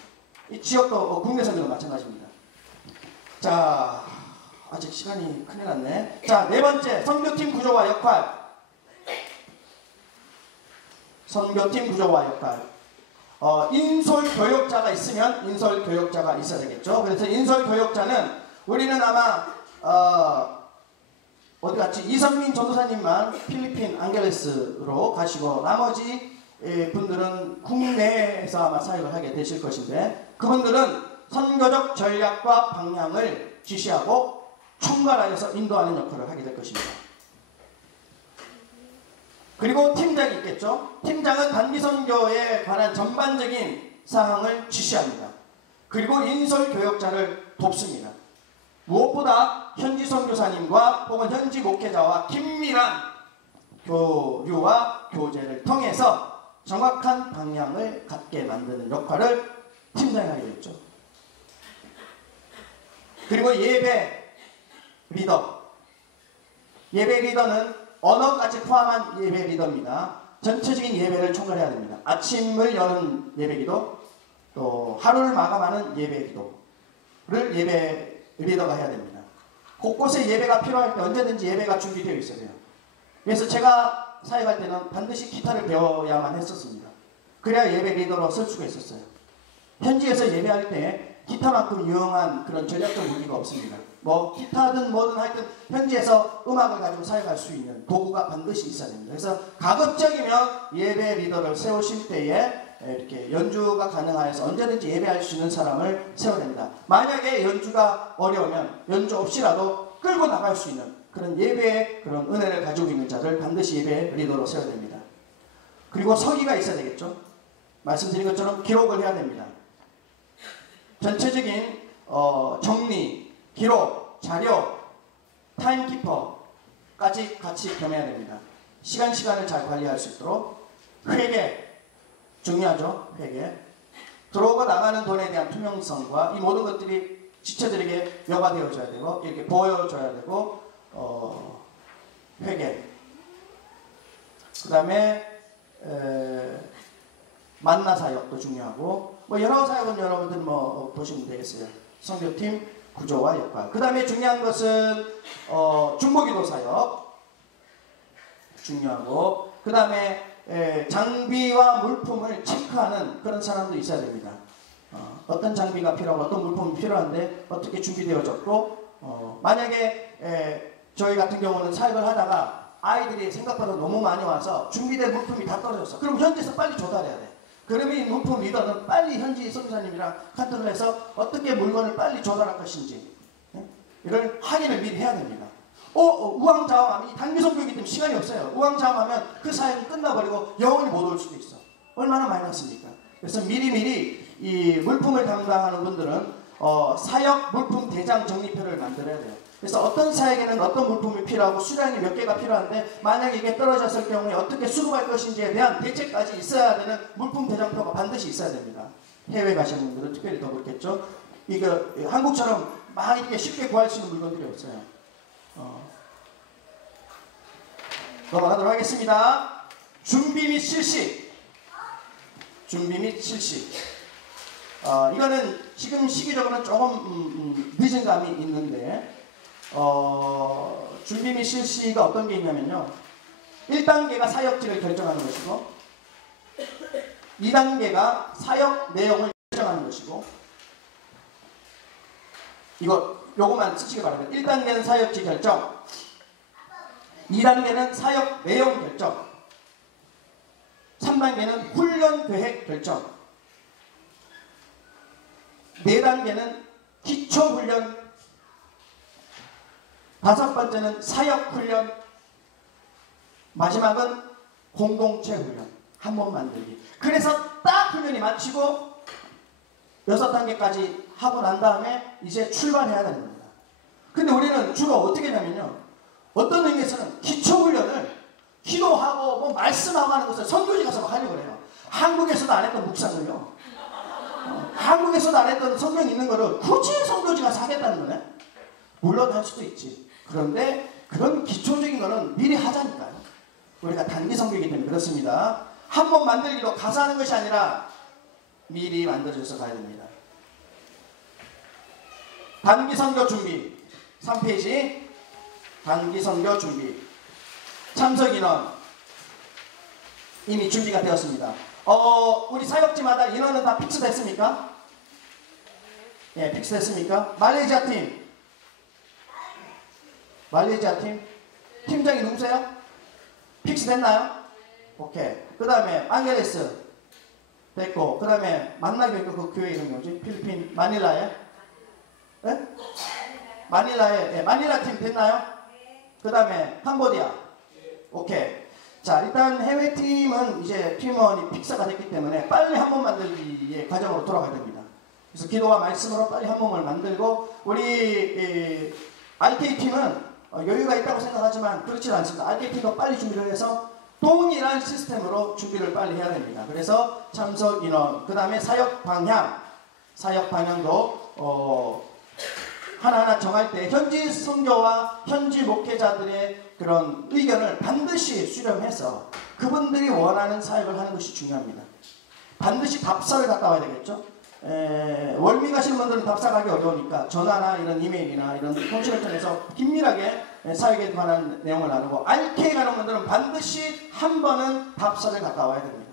이 지역도 국내선교도 마찬가지입니다. 자, 아직 시간이 큰일 났네. 자, 네 번째, 선교팀 구조와 역할. 선교팀 구조와 역할. 인솔 교역자가 있으면 인솔 교역자가 있어야 되겠죠. 그래서 인솔 교역자는 우리는 아마 어디 갔지? 이성민 전도사님만 필리핀 앙겔레스로 가시고 나머지 분들은 국내에서 아마 사역을 하게 되실 것인데, 그분들은 선교적 전략과 방향을 지시하고 총괄하여서 인도하는 역할을 하게 될 것입니다. 그리고 팀장이 있겠죠. 팀장은 단기선교에 관한 전반적인 사항을 지시합니다. 그리고 인솔 교역자를 돕습니다. 무엇보다 현지 선교사님과 혹은 현지 목회자와 긴밀한 교류와 교제를 통해서 정확한 방향을 갖게 만드는 역할을 팀장이 하게 됐죠. 그리고 예배 리더. 예배 리더는 언어까지 포함한 예배 리더입니다. 전체적인 예배를 총괄해야 됩니다. 아침을 여는 예배 기도, 또 하루를 마감하는 예배 기도를 예배 리더가 해야 됩니다. 곳곳에 예배가 필요할 때 언제든지 예배가 준비되어 있어야 돼요. 그래서 제가 사역할 때는 반드시 기타를 배워야만 했었습니다. 그래야 예배 리더로 쓸 수가 있었어요. 현지에서 예배할 때 기타만큼 유용한 그런 전략적 무기가 없습니다. 뭐 기타든 뭐든 하여튼 현지에서 음악을 가지고 사역할 수 있는 도구가 반드시 있어야 됩니다. 그래서 가급적이면 예배 리더를 세우실 때에 이렇게 연주가 가능하여서 언제든지 예배할 수 있는 사람을 세워야 됩니다. 만약에 연주가 어려우면 연주 없이라도 끌고 나갈 수 있는 그런 예배의 그런 은혜를 가지고 있는 자를 반드시 예배 리더로 세워야 됩니다. 그리고 서기가 있어야 되겠죠. 말씀드린 것처럼 기록을 해야 됩니다. 전체적인 정리, 기록, 자료, 타임키퍼까지 같이 겸해야 됩니다. 시간을 잘 관리할 수 있도록. 회계, 중요하죠. 회계. 들어오고 나가는 돈에 대한 투명성과 이 모든 것들이 지체들에게 여과되어져야 되고 이렇게 보여줘야 되고, 회계. 그 다음에 만나 사역도 중요하고, 뭐 여러 사역은 여러분들 뭐 보시면 되겠어요. 선교팀 구조와 역할. 그 다음에 중요한 것은 중보기도 사역 중요하고, 그 다음에 장비와 물품을 체크하는 그런 사람도 있어야 됩니다. 어떤 장비가 필요하고 어떤 물품이 필요한데 어떻게 준비되어졌고, 만약에 저희 같은 경우는 사역을 하다가 아이들이 생각보다 너무 많이 와서 준비된 물품이 다 떨어졌어. 그럼 현지에서 빨리 조달해야 돼. 그러면 이 물품 리더는 빨리 현지 선교사님이랑 카톡을 해서 어떻게 물건을 빨리 조달할 것인지 이걸 확인을 미리 해야 됩니다. 우왕좌왕하면 이 단기선교이기 때문에 시간이 없어요. 우왕좌왕하면 그 사역이 끝나버리고 영원히 못 올 수도 있어. 얼마나 많이 났습니까? 그래서 미리미리 이 물품을 담당하는 분들은 사역 물품 대장 정리표를 만들어야 돼요. 그래서 어떤 사역에는 어떤 물품이 필요하고 수량이 몇 개가 필요한데 만약에 이게 떨어졌을 경우에 어떻게 수급할 것인지에 대한 대책까지 있어야 되는 물품 대장표가 반드시 있어야 됩니다. 해외 가시는 분들은 특별히 더 그렇겠죠. 이거 한국처럼 막 이렇게 쉽게 구할 수 있는 물건들이 없어요. 넘어가도록 하겠습니다. 준비 및 실시. 준비 및 실시. 이거는 지금 시기적으로는 조금 늦은 감이 있는데, 준비 및 실시가 어떤 게 있냐면요. 1단계가 사역지를 결정하는 것이고, 2단계가 사역 내용을 결정하는 것이고, 요거만 쓰시기 바랍니다. 1단계는 사역지 결정, 2단계는 사역 내용 결정, 3단계는 훈련 계획 결정, 4단계는 기초 훈련, 5번째는 사역 훈련, 마지막은 공동체 훈련, 한 몸 만들기. 그래서 딱 훈련이 마치고 6단계까지 하고 난 다음에 이제 출발해야 되는 겁니다. 근데 우리는 주로 어떻게 하냐면요, 어떤 의미에서는 기초 훈련을 기도하고 뭐 말씀하고 하는 것을 선교지 가서 하려고 해요. 한국에서도 안 했던 묵상을요, 한국에서도 안 했던 성경 있는 거를 굳이 선교지 가서 하겠다는 거네. 물론 할 수도 있지. 그런데 그런 기초적인 거는 미리 하자니까요. 우리가 단기 선교이기 때문에 그렇습니다. 한 번 만들기로 가서 하는 것이 아니라 미리 만들어져서 가야 됩니다. 단기 선교 준비 3페이지 단기 선교 준비 참석 인원 이미 준비가 되었습니다. 우리 사역지마다 인원은 다 픽스됐습니까? 예, 픽스됐습니까? 말레이시아 팀 팀장이 누구세요? 픽스됐나요? 오케이. 그 다음에 안게레스 됐고, 그 다음에 만나기로 그 교회 이름이 뭐지? 필리핀 마닐라에? 예? 마닐라에, 예, 마닐라 팀 됐나요? 그 다음에 캄보디아. 오케이. 자, 일단 해외 팀은 이제 팀원이 픽스가 됐기 때문에 빨리 한 몸 만들기의 과정으로 돌아가야 됩니다. 그래서 기도와 말씀으로 빨리 한 몸을 만들고, 우리 RK 팀은 여유가 있다고 생각하지만 그렇지 않습니다. RK 팀도 빨리 준비를 해서 동일한 시스템으로 준비를 빨리 해야 됩니다. 그래서 참석 인원, 그 다음에 사역 방향도 하나하나 정할 때 현지 선교와 현지 목회자들의 그런 의견을 반드시 수렴해서 그분들이 원하는 사역을 하는 것이 중요합니다. 반드시 답사를 갔다 와야 되겠죠. 월미 가시는 분들은 답사 가기 어려우니까 전화나 이런 이메일이나 이런 통신을 통해서 긴밀하게 사역에 관한 내용을 나누고, RK 가는 분들은 반드시 한 번은 답사를 갔다 와야 됩니다.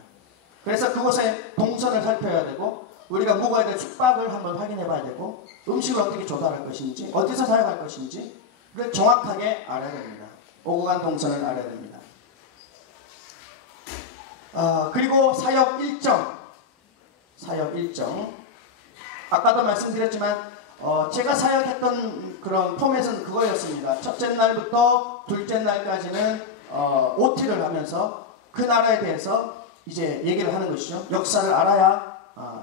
그래서 그곳에 동선을 살펴야 되고, 우리가 묵어야 될 숙박을 한번 확인해 봐야 되고, 음식을 어떻게 조달할 것인지, 어디서 사역할 것인지 를 정확하게 알아야 됩니다. 오고 간 동선을 알아야 됩니다. 그리고 사역 일정. 아까도 말씀드렸지만 제가 사역했던 그런 포맷은 그거였습니다. 첫째 날부터 둘째 날까지는 OT를 하면서 그 나라에 대해서 이제 얘기를 하는 것이죠. 역사를 알아야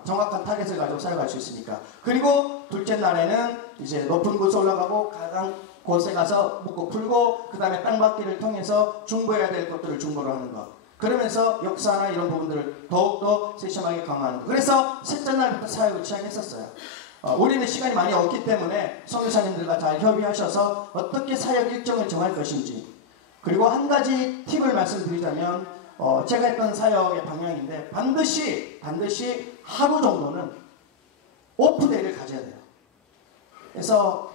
정확한 타겟을 가지고 사역할 수 있으니까. 그리고 둘째 날에는 이제 높은 곳에 올라가고 가장 곳에 가서 묵고 풀고, 그 다음에 땅받기를 통해서 중보해야 될 것들을 중보를 하는 것. 그러면서 역사나 이런 부분들을 더욱더 세심하게 강화하는 것. 그래서 셋째 날부터 사역을 시작했었어요. 우리는 시간이 많이 없기 때문에 선교사님들과 잘 협의하셔서 어떻게 사역 일정을 정할 것인지. 그리고 한 가지 팁을 말씀드리자면, 제가 했던 사역의 방향인데, 반드시 하루 정도는 오프데이를 가져야 돼요. 그래서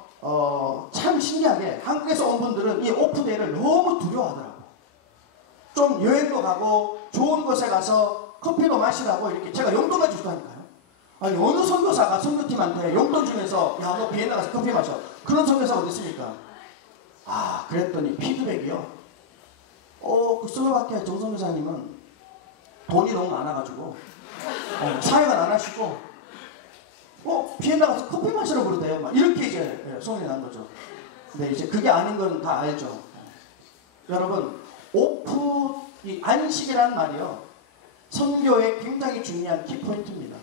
참 신기하게 한국에서 온 분들은 이 오프데이를 너무 두려워하더라고요. 좀 여행도 가고 좋은 곳에 가서 커피도 마시라고 이렇게 제가 용돈을 주다니까요. 아니, 어느 선교사가 선교팀한테 용돈 주면서 야, 너 비엔나 가서 커피 마셔. 그런 선교사가 어디 있습니까? 그랬더니 피드백이요. 그 슬로바키아 정선교사님은 돈이 너무 많아가지고 사역을 안 하시고 비엔나 가서 커피 마시라고 그러대요. 막 이렇게 이제 소문이 난 거죠. 근데 이제 그게 아닌 건 다 알죠. 여러분, 이 안식이라는 말이요, 선교의 굉장히 중요한 키포인트입니다.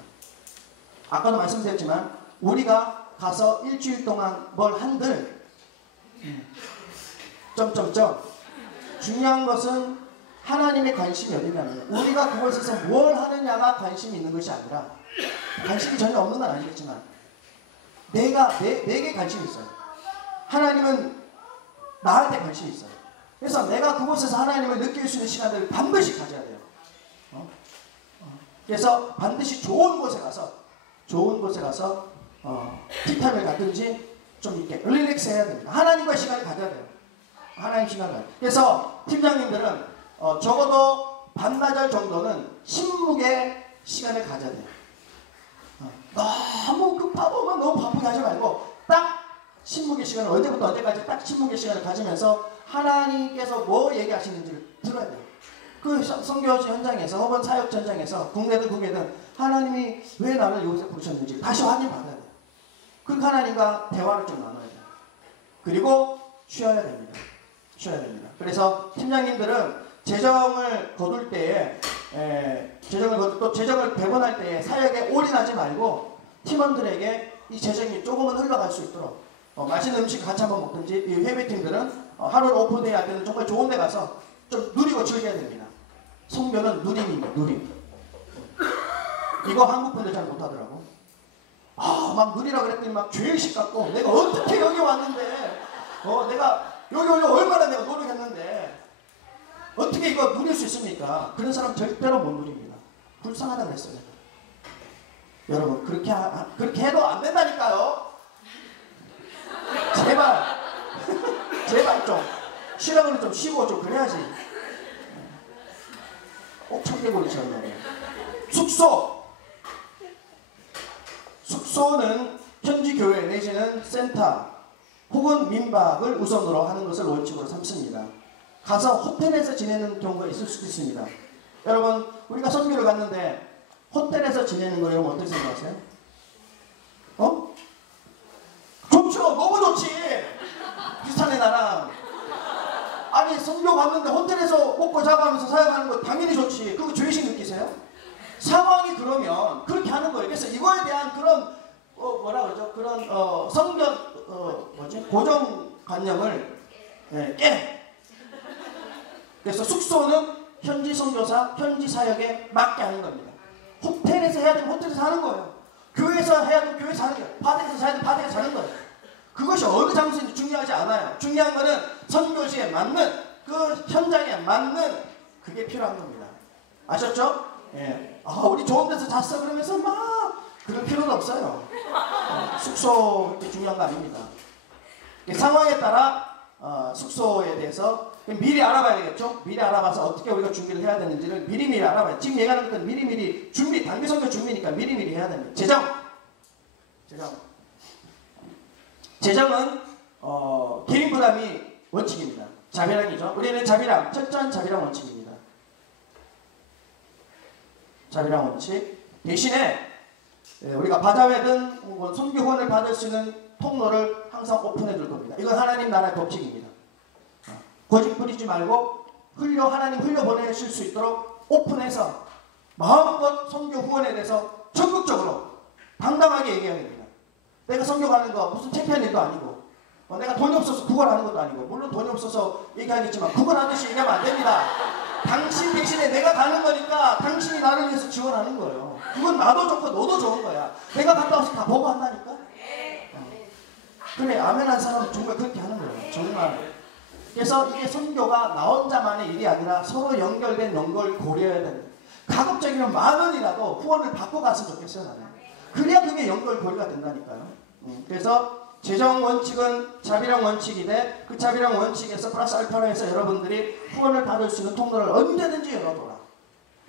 아까도 말씀드렸지만 우리가 가서 일주일 동안 뭘 한들 중요한 것은 하나님의 관심이 어디냐면, 우리가 그곳에서 뭘 하느냐가 관심이 있는 것이 아니라, 관심이 전혀 없는 건 아니겠지만 내게 관심이 있어요. 하나님은 나한테 관심이 있어요. 그래서 내가 그곳에서 하나님을 느낄 수 있는 시간들을 반드시 가져야 돼요. 그래서 반드시 좋은 곳에 가서 티타임을 갖든지 좀 이렇게 릴렉스 해야 됩니다. 하나님과의 시간을 가져야 돼요. 하나님 시간을. 그래서 팀장님들은 적어도 반나절 정도는 신묵의 시간을 가져야 돼요. 너무 급하고만 너무 바쁘게 하지 말고 딱 신묵의 시간을, 언제부터 언제까지 딱 신묵의 시간을 가지면서 하나님께서 뭐 얘기하시는지를 들어야 돼요. 그 선교지 현장에서 혹은 사역 현장에서 국내든 국외든 하나님이 왜 나를 이곳에 부르셨는지 다시 확인받아야 돼요. 그 하나님과 대화를 좀 나눠야 돼요. 그리고 쉬어야 됩니다. 그래서 팀장님들은 재정을 거둘 때에 또 재정을 배분할 때에 사역에 올인하지 말고 팀원들에게 이 재정이 조금은 흘러갈 수 있도록 맛있는 음식 같이 한번 먹든지, 이 해외팀들은 하루 오프데이 할 때는 정말 좋은 데 가서 좀 누리고 즐겨야 됩니다. 선교는 누림입니다. 누림. 이거 한국 분들 잘 못하더라고. 막 누리라고 그랬더니 막 죄의식 갖고, 내가 어떻게 여기 왔는데 내가 요요요 얼마나 내가 노력했는데 어떻게 이거 누릴 수 있습니까? 그런 사람 절대로 못 누립니다. 불쌍하다고 했어요. 여러분 그렇게 해도 안 된다니까요. 제발 제발 좀 쉬라고는 좀 쉬고 좀 그래야지. 꼭 청개구리처럼. 숙소는 현지 교회 내지는 센터 혹은 민박을 우선으로 하는 것을 원칙으로 삼습니다. 가서 호텔에서 지내는 경우가 있을 수도 있습니다. 여러분 우리가 선교를 갔는데 호텔에서 지내는 거 여러분 어떻게 생각하세요? 좋죠. 너무 좋지. 비슷하네 나랑. 아니 선교 갔는데 호텔에서 먹고 자고 하면서 사역하는 거 당연히 좋지. 그거 죄의식 느끼세요? 상황이 그러면 그렇게 하는 거예요. 그래서 이거에 대한 그런 뭐라 그러죠? 그런 고정관념을 깨. 그래서 숙소는 현지 선교사, 현지 사역에 맞게 하는 겁니다. 호텔에서 해야 되면 호텔에서 하는 거예요. 교회에서 해야 되면 교회에서 하는 거예요. 바닥에서 사야 되면 바닥에서 하는 거예요. 그것이 어느 장소인지 중요하지 않아요. 중요한 거는 선교지에 맞는 그 현장에 맞는 그게 필요한 겁니다. 아셨죠? 예. 우리 좋은 데서 잤어 그러면서 막 그럴 필요는 없어요. 숙소 그렇게 중요한 거 아닙니다. 상황에 따라 숙소에 대해서 미리 알아봐야 되겠죠? 미리 알아봐서 어떻게 우리가 준비를 해야 되는지를 미리미리 알아봐야. 지금 얘기하는 것은 미리미리 준비, 단기 선교 준비니까 미리미리 해야 됩니다. 재정은 개인 부담이 원칙입니다. 자비랑이죠. 우리는 자비랑, 철저한 자비랑 원칙입니다. 자비랑 원칙. 대신에 우리가 바자회든 선교 후원을 받을 수 있는 통로를 항상 오픈해 둘 겁니다. 이건 하나님 나라의 법칙입니다. 고집 부리지 말고 하나님 흘려보내실 수 있도록 오픈해서 마음껏 선교 후원에 대해서 적극적으로 당당하게 얘기해야 됩니다. 내가 선교 가는 거 무슨 창피한 일도 아니고 내가 돈이 없어서 구걸하는 것도 아니고 물론 돈이 없어서 얘기하겠지만 구걸하듯이 얘기하면 안 됩니다. 당신 대신에 내가 가는 거니까 당신이 나를 위해서 지원하는 거예요. 그건 나도 좋고 너도 좋은 거야. 내가 갔다 와서 다 보고 한다니까. 그래 아멘한 사람은 정말 그렇게 하는 거예요. 정말. 그래서 이게 선교가 나 혼자만의 일이 아니라 서로 연결된 연결 고려해야 됩니다. 가급적이면 10,000원이라도 후원을 받고 갔으면 좋겠어요. 나는. 그래야 그게 연결 고리가 된다니까요. 그래서 재정 원칙은 자비랑 원칙인데 그 자비랑 원칙에서 플러스 알파로 해서 여러분들이 후원을 받을 수 있는 통로를 언제든지 열어둬라.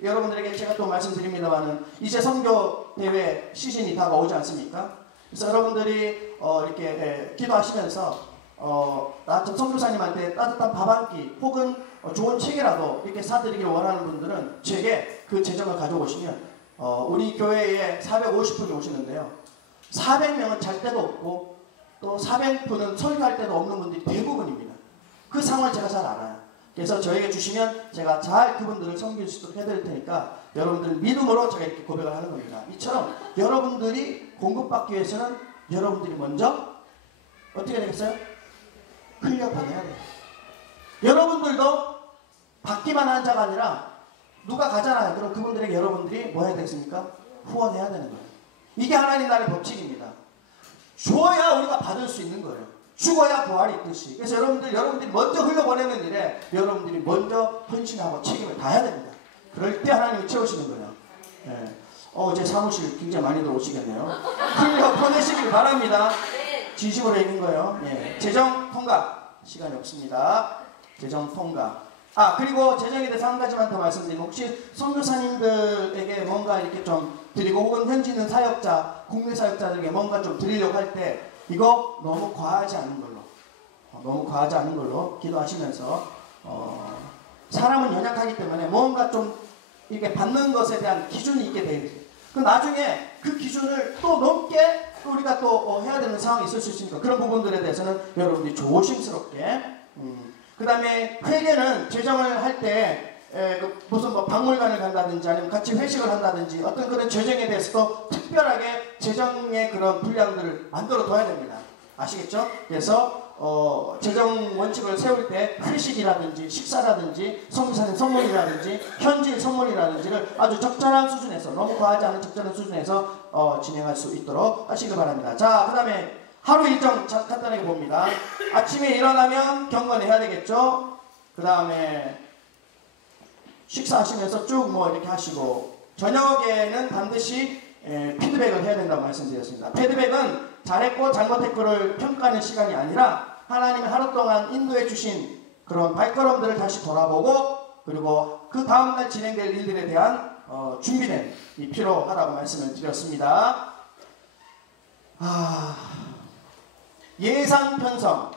여러분들에게 제가 또 말씀드립니다만은 이제 선교 대회 시즌이 다가오지 않습니까? 그래서 여러분들이 이렇게 기도하시면서 선교사님한테 따뜻한 밥 한 끼 혹은 좋은 책이라도 이렇게 사드리길 원하는 분들은 제게 그 재정을 가져오시면 우리 교회에 450분이 오시는데요. 400명은 잘 데도 없고 또 400분은 설교할 때도 없는 분들이 대부분입니다. 그 상황을 제가 잘 알아요. 그래서 저에게 주시면 제가 잘 그분들을 섬길 수 있도록 해드릴 테니까 여러분들 믿음으로 제가 이렇게 고백을 하는 겁니다. 이처럼 여러분들이 공급받기 위해서는 여러분들이 먼저 어떻게 되겠어요? 흘려보내야 돼요. 여러분들도 받기만 한 자가 아니라 누가 가잖아요. 그럼 그분들에게 여러분들이 뭐 해야 되겠습니까? 후원해야 되는 거예요. 이게 하나님 나라의 법칙입니다. 줘야 우리가 받을 수 있는 거예요. 죽어야 부활이 있듯이. 그래서 여러분들이 먼저 흘려보내는 일에 여러분들이 먼저 헌신하고 책임을 다해야 됩니다. 그럴 때 하나님이 채우시는 거예요. 네. 제 사무실 굉장히 많이 들어오시겠네요. 흘려보내시길 바랍니다. 진심으로 얘기한 거예요. 예. 재정 통과. 시간이 없습니다. 재정 통과. 그리고 재정에 대해서 한 가지만 더 말씀드리면 혹시 선교사님들에게 뭔가 이렇게 좀 드리고 혹은 현지 있는 사역자, 국내 사역자들에게 뭔가 좀 드리려고 할 때 이거 너무 과하지 않은 걸로 기도하시면서 사람은 연약하기 때문에 뭔가 좀 이렇게 받는 것에 대한 기준이 있게 돼요. 그 나중에 그 기준을 또 넘게 우리가 또 해야 되는 상황이 있을 수 있으니까 그런 부분들에 대해서는 여러분들이 조심스럽게 그 다음에 회계는 재정을 할 때 무슨 박물관을 간다든지 아니면 같이 회식을 한다든지 어떤 그런 재정에 대해서도 특별하게 재정의 그런 분량들을 만들어 둬야 됩니다. 아시겠죠? 그래서 재정 원칙을 세울 때 회식이라든지 식사라든지 선교사님 선물이라든지 현지인 선물이라든지를 아주 적절한 수준에서 너무 과하지 않은 적절한 수준에서 진행할 수 있도록 하시길 바랍니다. 자, 그 다음에 하루 일정 간단하게 봅니다. 아침에 일어나면 경건해야 되겠죠. 그 다음에 식사하시면서 쭉 뭐 이렇게 하시고, 저녁에는 반드시 피드백을 해야 된다고 말씀드렸습니다. 피드백은 잘했고 잘못했고를 평가하는 시간이 아니라 하나님이 하루 동안 인도해 주신 그런 발걸음들을 다시 돌아보고, 그리고 그 다음날 진행될 일들에 대한 준비는 필요하다고 말씀을 드렸습니다. 예산 편성.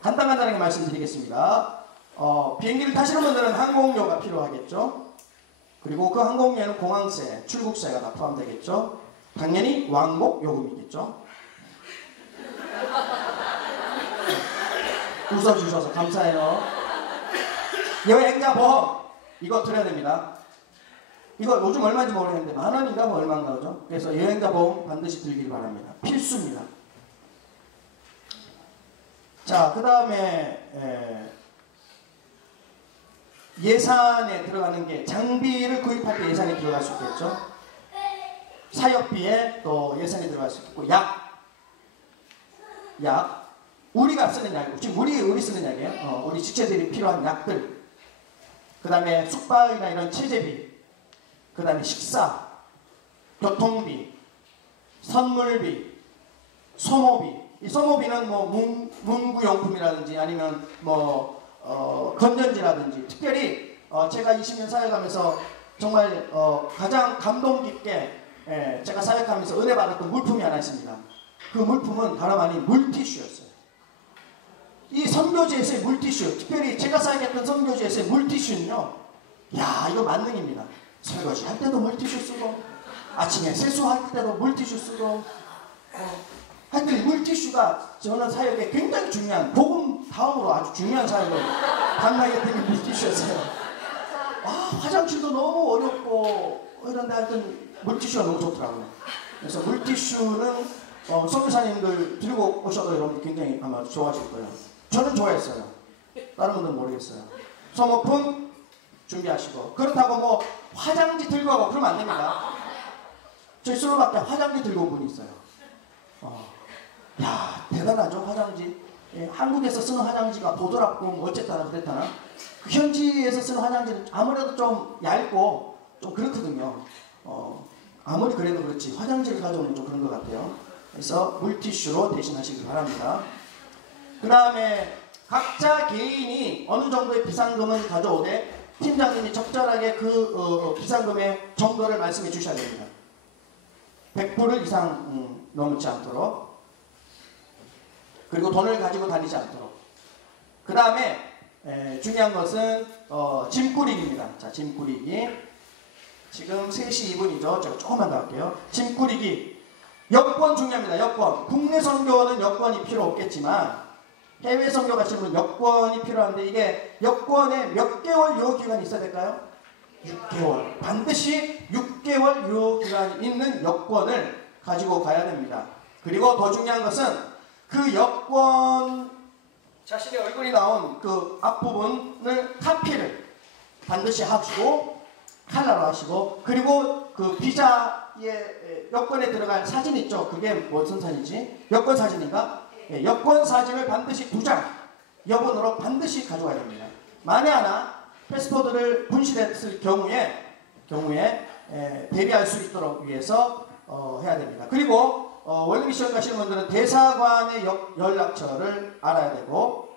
간단하게 말씀드리겠습니다. 비행기를 타시는 분들은 항공료가 필요하겠죠. 그리고 그 항공료에는 공항세, 출국세가 다 포함되겠죠. 당연히 왕복 요금이겠죠. 웃어주셔서 감사해요. 여행자 보험 이거 드려야 됩니다. 이거 요즘 얼마인지 모르겠는데 10,000원인가 뭐 얼마인가 그죠? 그래서 여행자 보험 반드시 들길 바랍니다. 필수입니다. 자, 그 다음에 예산에 들어가는 게, 장비를 구입할 때 예산이 들어갈 수 있겠죠. 사역비에 또 예산이 들어갈 수 있고, 약 우리가 쓰는 약이고, 지금 우리 쓰는 약이에요. 우리 지체들이 필요한 약들, 그 다음에 숙박이나 이런 체재비, 그 다음에 식사, 교통비, 선물비, 소모비. 이 소모비는 뭐 문구용품이라든지 아니면 뭐 건전지라든지, 특별히 제가 20년 사역하면서 정말 가장 감동 깊게 제가 사역하면서 은혜 받았던 물품이 하나 있습니다. 그 물품은 다름 아닌 물티슈였어요. 이 선교지에서의 물티슈, 특별히 제가 사역했던 선교지에서의 물티슈는요, 야, 이거 만능입니다. 설거지 할 때도 물티슈 쓰고, 아침에 세수할 때도 물티슈 쓰고, 하여튼 물티슈가 저는 사역에 굉장히 중요한, 복음 다음으로 아주 중요한 사역을 감당했던 게 물티슈였어요. 화장실도 너무 어렵고 이런데 하여튼 물티슈가 너무 좋더라고요. 그래서 물티슈는 선교사님들 들고 오셔도 여러분 굉장히 아마 좋아질 거예요. 저는 좋아했어요. 다른 분들은 모르겠어요. 소모품 준비하시고, 그렇다고 뭐 화장지 들고 가고 그러면 안 됩니다. 저희 슬로바키아 화장지 들고 온 분이 있어요. 야, 대단하죠, 화장지. 한국에서 쓰는 화장지가 보드랍고 뭐 어쨌다나 그랬다나, 현지에서 쓰는 화장지는 아무래도 좀 얇고 좀 그렇거든요. 아무리 그래도 그렇지 화장지를 가져오는 좀 그런 것 같아요. 그래서 물티슈로 대신하시기 바랍니다. 그 다음에 각자 개인이 어느 정도의 비상금을 가져오되 팀장님이 적절하게 그 비상금의 정도를 말씀해 주셔야 됩니다. 100불 이상 넘지 않도록. 그리고 돈을 가지고 다니지 않도록. 그 다음에 중요한 것은 짐꾸리기입니다. 자, 짐꾸리기. 지금 3시 2분이죠. 제가 조금만 더 할게요. 짐꾸리기. 여권 중요합니다. 여권. 국내 선교는 여권이 필요 없겠지만 해외 선교 가시는 분은 여권이 필요한데, 이게 여권에 몇 개월 유효기간이 있어야 될까요? 6개월. 반드시 6개월 유효기간이 있는 여권을 가지고 가야 됩니다. 그리고 더 중요한 것은 그 여권 자신의 얼굴이 나온 그 앞부분을 카피를 반드시 하시고, 칼라로 하시고, 그리고 그 비자의 여권에 들어갈 사진 있죠? 그게 무슨 사진이지? 여권 사진인가? 여권 사진을 반드시 2장 여권으로 반드시 가져가야 됩니다. 만에 하나 패스포드를 분실했을 경우에 대비할 수 있도록 위해서 해야 됩니다. 그리고 월드미션 가시는 분들은 대사관의 연락처를 알아야 되고,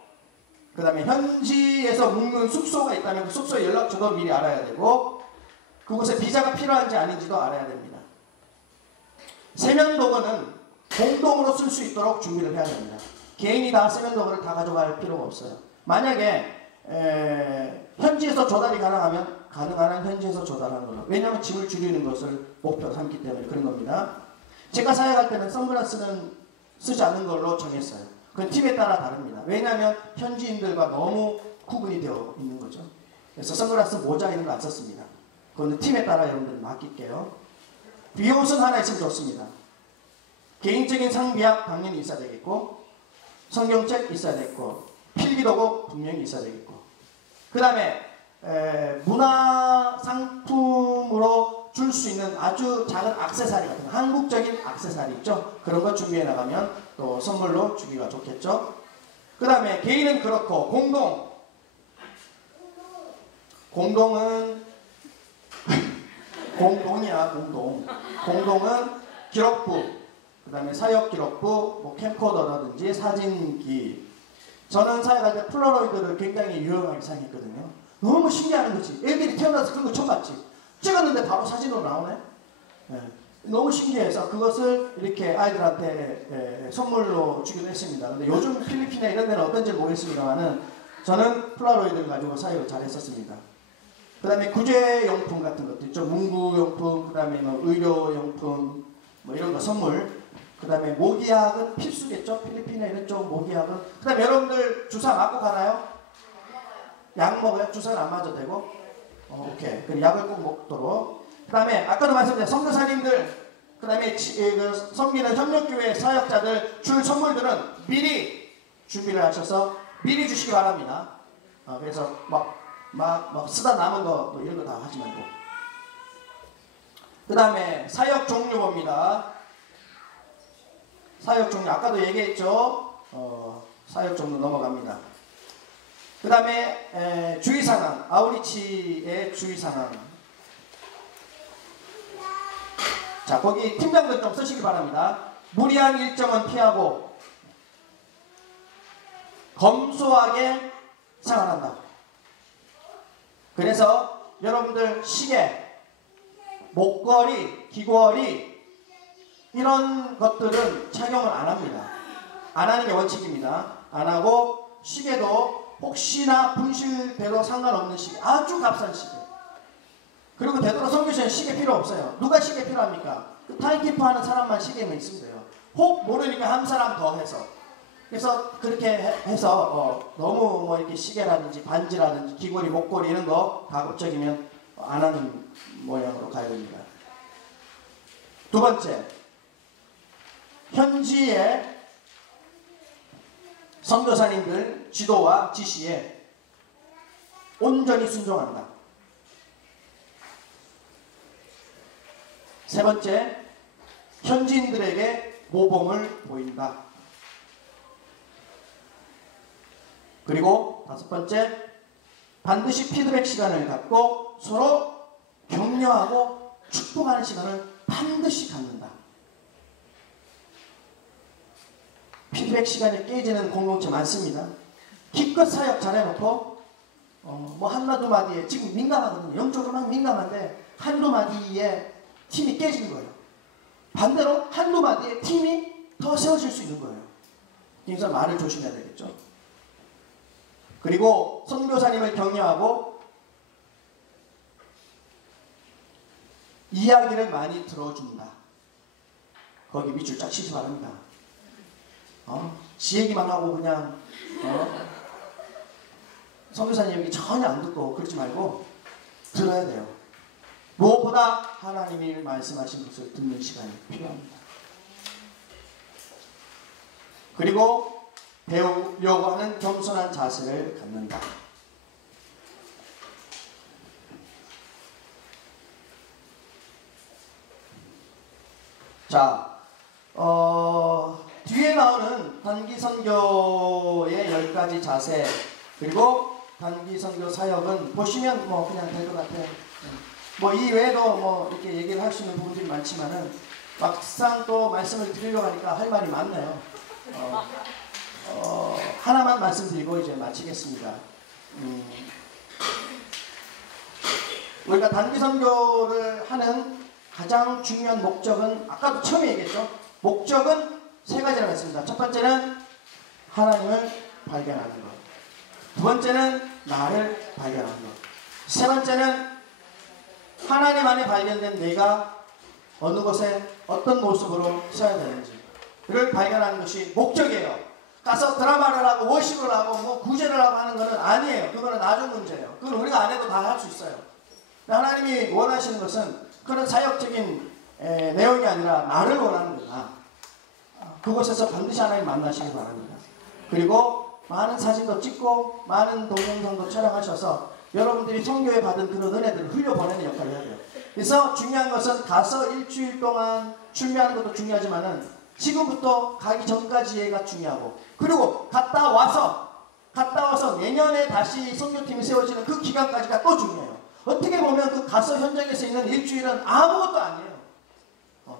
그 다음에 현지에서 묵는 숙소가 있다면 그 숙소의 연락처도 미리 알아야 되고, 그곳에 비자가 필요한지 아닌지도 알아야 됩니다. 세면도구는 공동으로 쓸 수 있도록 준비를 해야 됩니다. 개인이 다 세면도구를 다 가져갈 필요가 없어요. 만약에 현지에서 조달이 가능하면 가능한 한 현지에서 조달하는 걸로. 왜냐하면 짐을 줄이는 것을 목표로 삼기 때문에 그런 겁니다. 제가 사역할 때는 선글라스는 쓰지 않는 걸로 정했어요. 그건 팀에 따라 다릅니다. 왜냐하면 현지인들과 너무 구분이 되어 있는 거죠. 그래서 선글라스, 모자 이런 거 안 썼습니다. 그건 팀에 따라 여러분들 맡길게요. 비옷은 하나 있으면 좋습니다. 개인적인 상비약 당연히 있어야 되겠고, 성경책 있어야 되겠고, 필기도구 분명히 있어야 되겠고, 그 다음에 문화 상품으로 줄 수 있는 아주 작은 액세서리 같은 거, 한국적인 액세서리 있죠? 그런 거 준비해 나가면 또 선물로 주기가 좋겠죠? 그 다음에 개인은 그렇고 공동은 공동이야. 공동은 기록부, 그 다음에 사역기록부, 뭐 캠코더라든지 사진기. 저는 사역할 때 폴라로이드를 굉장히 유용하게 사용했거든요. 너무 신기한 거지. 애들이 태어나서 그런 거 처음 봤지. 찍었는데 바로 사진으로 나오네. 네. 너무 신기해서 그것을 이렇게 아이들한테 선물로 주기도 했습니다. 근데 요즘 필리핀에 이런 데는 어떤지 모르겠습니다만은 저는 폴라로이드를 가지고 사역을 잘 했었습니다. 그 다음에 구제용품 같은 것도 있죠. 문구용품, 그 다음에 뭐 의료용품, 뭐 이런 거 선물. 그 다음에 모기약은 필수겠죠. 필리핀에 이런 쪽 모기약은. 그 다음에 여러분들 주사 맞고 가나요? 약 먹어요? 주사는 안 맞아도 되고? 오케이. 그럼 약을 꼭 먹도록. 그 다음에 아까도 말씀드린 선교사님들, 그 다음에 섬기는 협력교회 사역자들 줄 선물들은 미리 준비를 하셔서 미리 주시기 바랍니다. 그래서 막 쓰다 남은 거 뭐 이런 거 다 하지 말고. 그 다음에 사역 종류 봅니다. 사역 종류 아까도 얘기했죠. 사역 종류 넘어갑니다. 그 다음에 주의사항, 아우리치의 주의사항. 자, 거기 팀장들 좀 쓰시기 바랍니다. 무리한 일정은 피하고 검소하게 생활한다. 그래서 여러분들 시계, 목걸이, 귀걸이 이런 것들은 착용을 안 합니다. 안 하는 게 원칙입니다. 안 하고 시계도 혹시나 분실돼도 상관없는 시계, 아주 값싼 시계. 그리고 되도록 선교시는 시계 필요 없어요. 누가 시계 필요합니까? 그 타이키프 하는 사람만 시계만 있으면 돼요. 혹 모르니까 한 사람 더 해서. 그래서 그렇게 해서 너무 뭐 이렇게 시계라든지 반지라든지 귀걸이, 목걸이 이런 거 가급적이면 안 하는 모양으로 가야 됩니다. 두 번째, 현지의 선교사님들 지도와 지시에 온전히 순종한다. 세 번째, 현지인들에게 모범을 보인다. 그리고 다섯 번째, 반드시 피드백 시간을 갖고 서로 격려하고 축복하는 시간을 반드시 갖는다. 피드백 시간이 깨지는 공동체 많습니다. 기껏 사역 잘해놓고 뭐 한두 마디에 지금 민감하거든요. 영적으로 막 민감한데 한두 마디에 팀이 깨지는 거예요. 반대로 한두 마디에 팀이 더 세워질 수 있는 거예요. 그래서 말을 조심해야 되겠죠. 그리고 선교사님을 격려하고 이야기를 많이 들어준다. 거기 밑줄 쫙 치지 바랍니다. 지 얘기만 하고 그냥 선교사님 얘기 전혀 안 듣고 그러지 말고 들어야 돼요. 무엇보다 하나님이 말씀하신 것을 듣는 시간이 필요합니다. 그리고 배우려고 하는 겸손한 자세를 갖는다. 자, 뒤에 나오는 단기 선교의 10가지 자세 그리고 단기 선교 사역은 보시면 뭐 그냥 될 것 같아요. 뭐 이 외에도 뭐 이렇게 얘기를 할 수 있는 부분들이 많지만은 막상 또 말씀을 드리려고 하니까 할 말이 많네요. 하나만 말씀드리고 이제 마치겠습니다. 우리가 단기 선교를 하는 가장 중요한 목적은 아까도 처음에 얘기했죠. 목적은 세 가지라고 했습니다. 첫 번째는 하나님을 발견하는 것. 두 번째는 나를 발견하는 것. 세 번째는 하나님 안에 발견된 내가 어느 곳에 어떤 모습으로 서야 되는지를 발견하는 것이 목적이에요. 가서 드라마를 하고 워십을 하고 뭐 구제를 하고 하는 것은 아니에요. 그거는 나중 문제예요. 그건 우리가 안 해도 다 할 수 있어요. 하나님이 원하시는 것은 그런 사역적인 내용이 아니라 나를 원하는 거다. 그곳에서 반드시 하나님 만나시기 바랍니다. 그리고 많은 사진도 찍고 많은 동영상도 촬영하셔서 여러분들이 선교에 받은 그런 은혜들을 흘려보내는 역할을 해야 돼요. 그래서 중요한 것은 가서 일주일 동안 준비하는 것도 중요하지만은 지금부터 가기 전까지가 중요하고, 그리고 갔다 와서 내년에 다시 선교팀이 세워지는 그 기간까지가 또 중요해요. 어떻게 보면 그 가서 현장에서 있는 일주일은 아무것도 아니에요.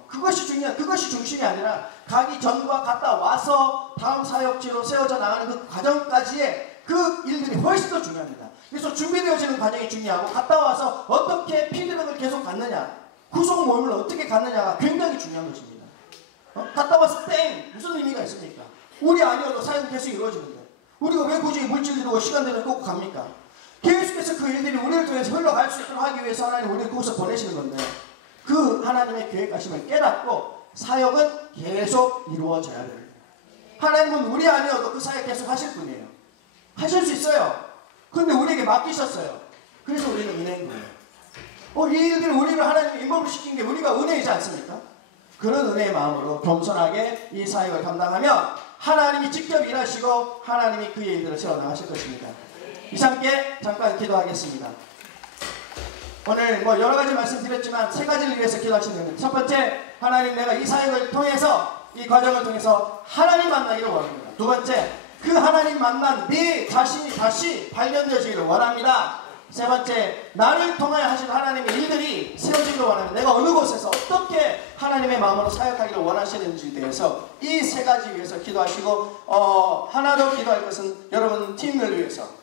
그것이 그것이 중심이 아니라 가기 전과 갔다 와서 다음 사역지로 세워져 나가는 그 과정까지의 그 일들이 훨씬 더 중요합니다. 그래서 준비되어지는 과정이 중요하고, 갔다 와서 어떻게 피드백을 계속 갖느냐, 구속 모임을 어떻게 갖느냐가 굉장히 중요한 것입니다. 갔다 와서 땡! 무슨 의미가 있습니까? 우리 아니어도 사역은 계속 이루어지는데 우리가 왜 굳이 물질 이루고 시간 되면 꼭 갑니까? 계속해서 그 일들이 우리를 통해서 흘러갈 수 있도록 하기 위해서 하나님 우리를 그곳에 보내시는 건데, 그 하나님의 계획하심을 깨닫고 사역은 계속 이루어져야 됩니다. 하나님은 우리 아니어도 그 사역 계속 하실 분이에요. 하실 수 있어요. 그런데 우리에게 맡기셨어요. 그래서 우리는 은혜인 거예요. 이 일들을 우리를 하나님이 인범을 시킨 게 우리가 은혜이지 않습니까? 그런 은혜의 마음으로 겸손하게 이 사역을 감당하면 하나님이 직접 일하시고 하나님이 그의 일들을 세워나가실 것입니다. 이상 함께 잠깐 기도하겠습니다. 오늘 여러 가지 말씀드렸지만 세 가지를 위해서 기도하시는 겁니다. 첫 번째, 하나님, 내가 이 사역을 통해서, 이 과정을 통해서 하나님 만나기를 원합니다. 두 번째, 그 하나님 만난 네 자신이 다시 발견되어지기를 원합니다. 세 번째, 나를 통하여 하신 하나님의 일들이 세워지기를 원합니다. 내가 어느 곳에서 어떻게 하나님의 마음으로 사역하기를 원하시는지에 대해서 이 세 가지 위해서 기도하시고, 하나 더 기도할 것은 여러분 팀을 위해서,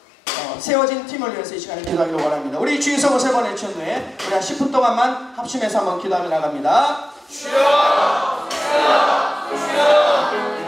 세워진 팀을 위해서 이 시간에 기도하기를 원합니다. 우리 주의성을 세 번 외친 후에 우리 한 10분 동안만 합심해서 한번 기도하며 나갑니다. 주여, 주여, 주여.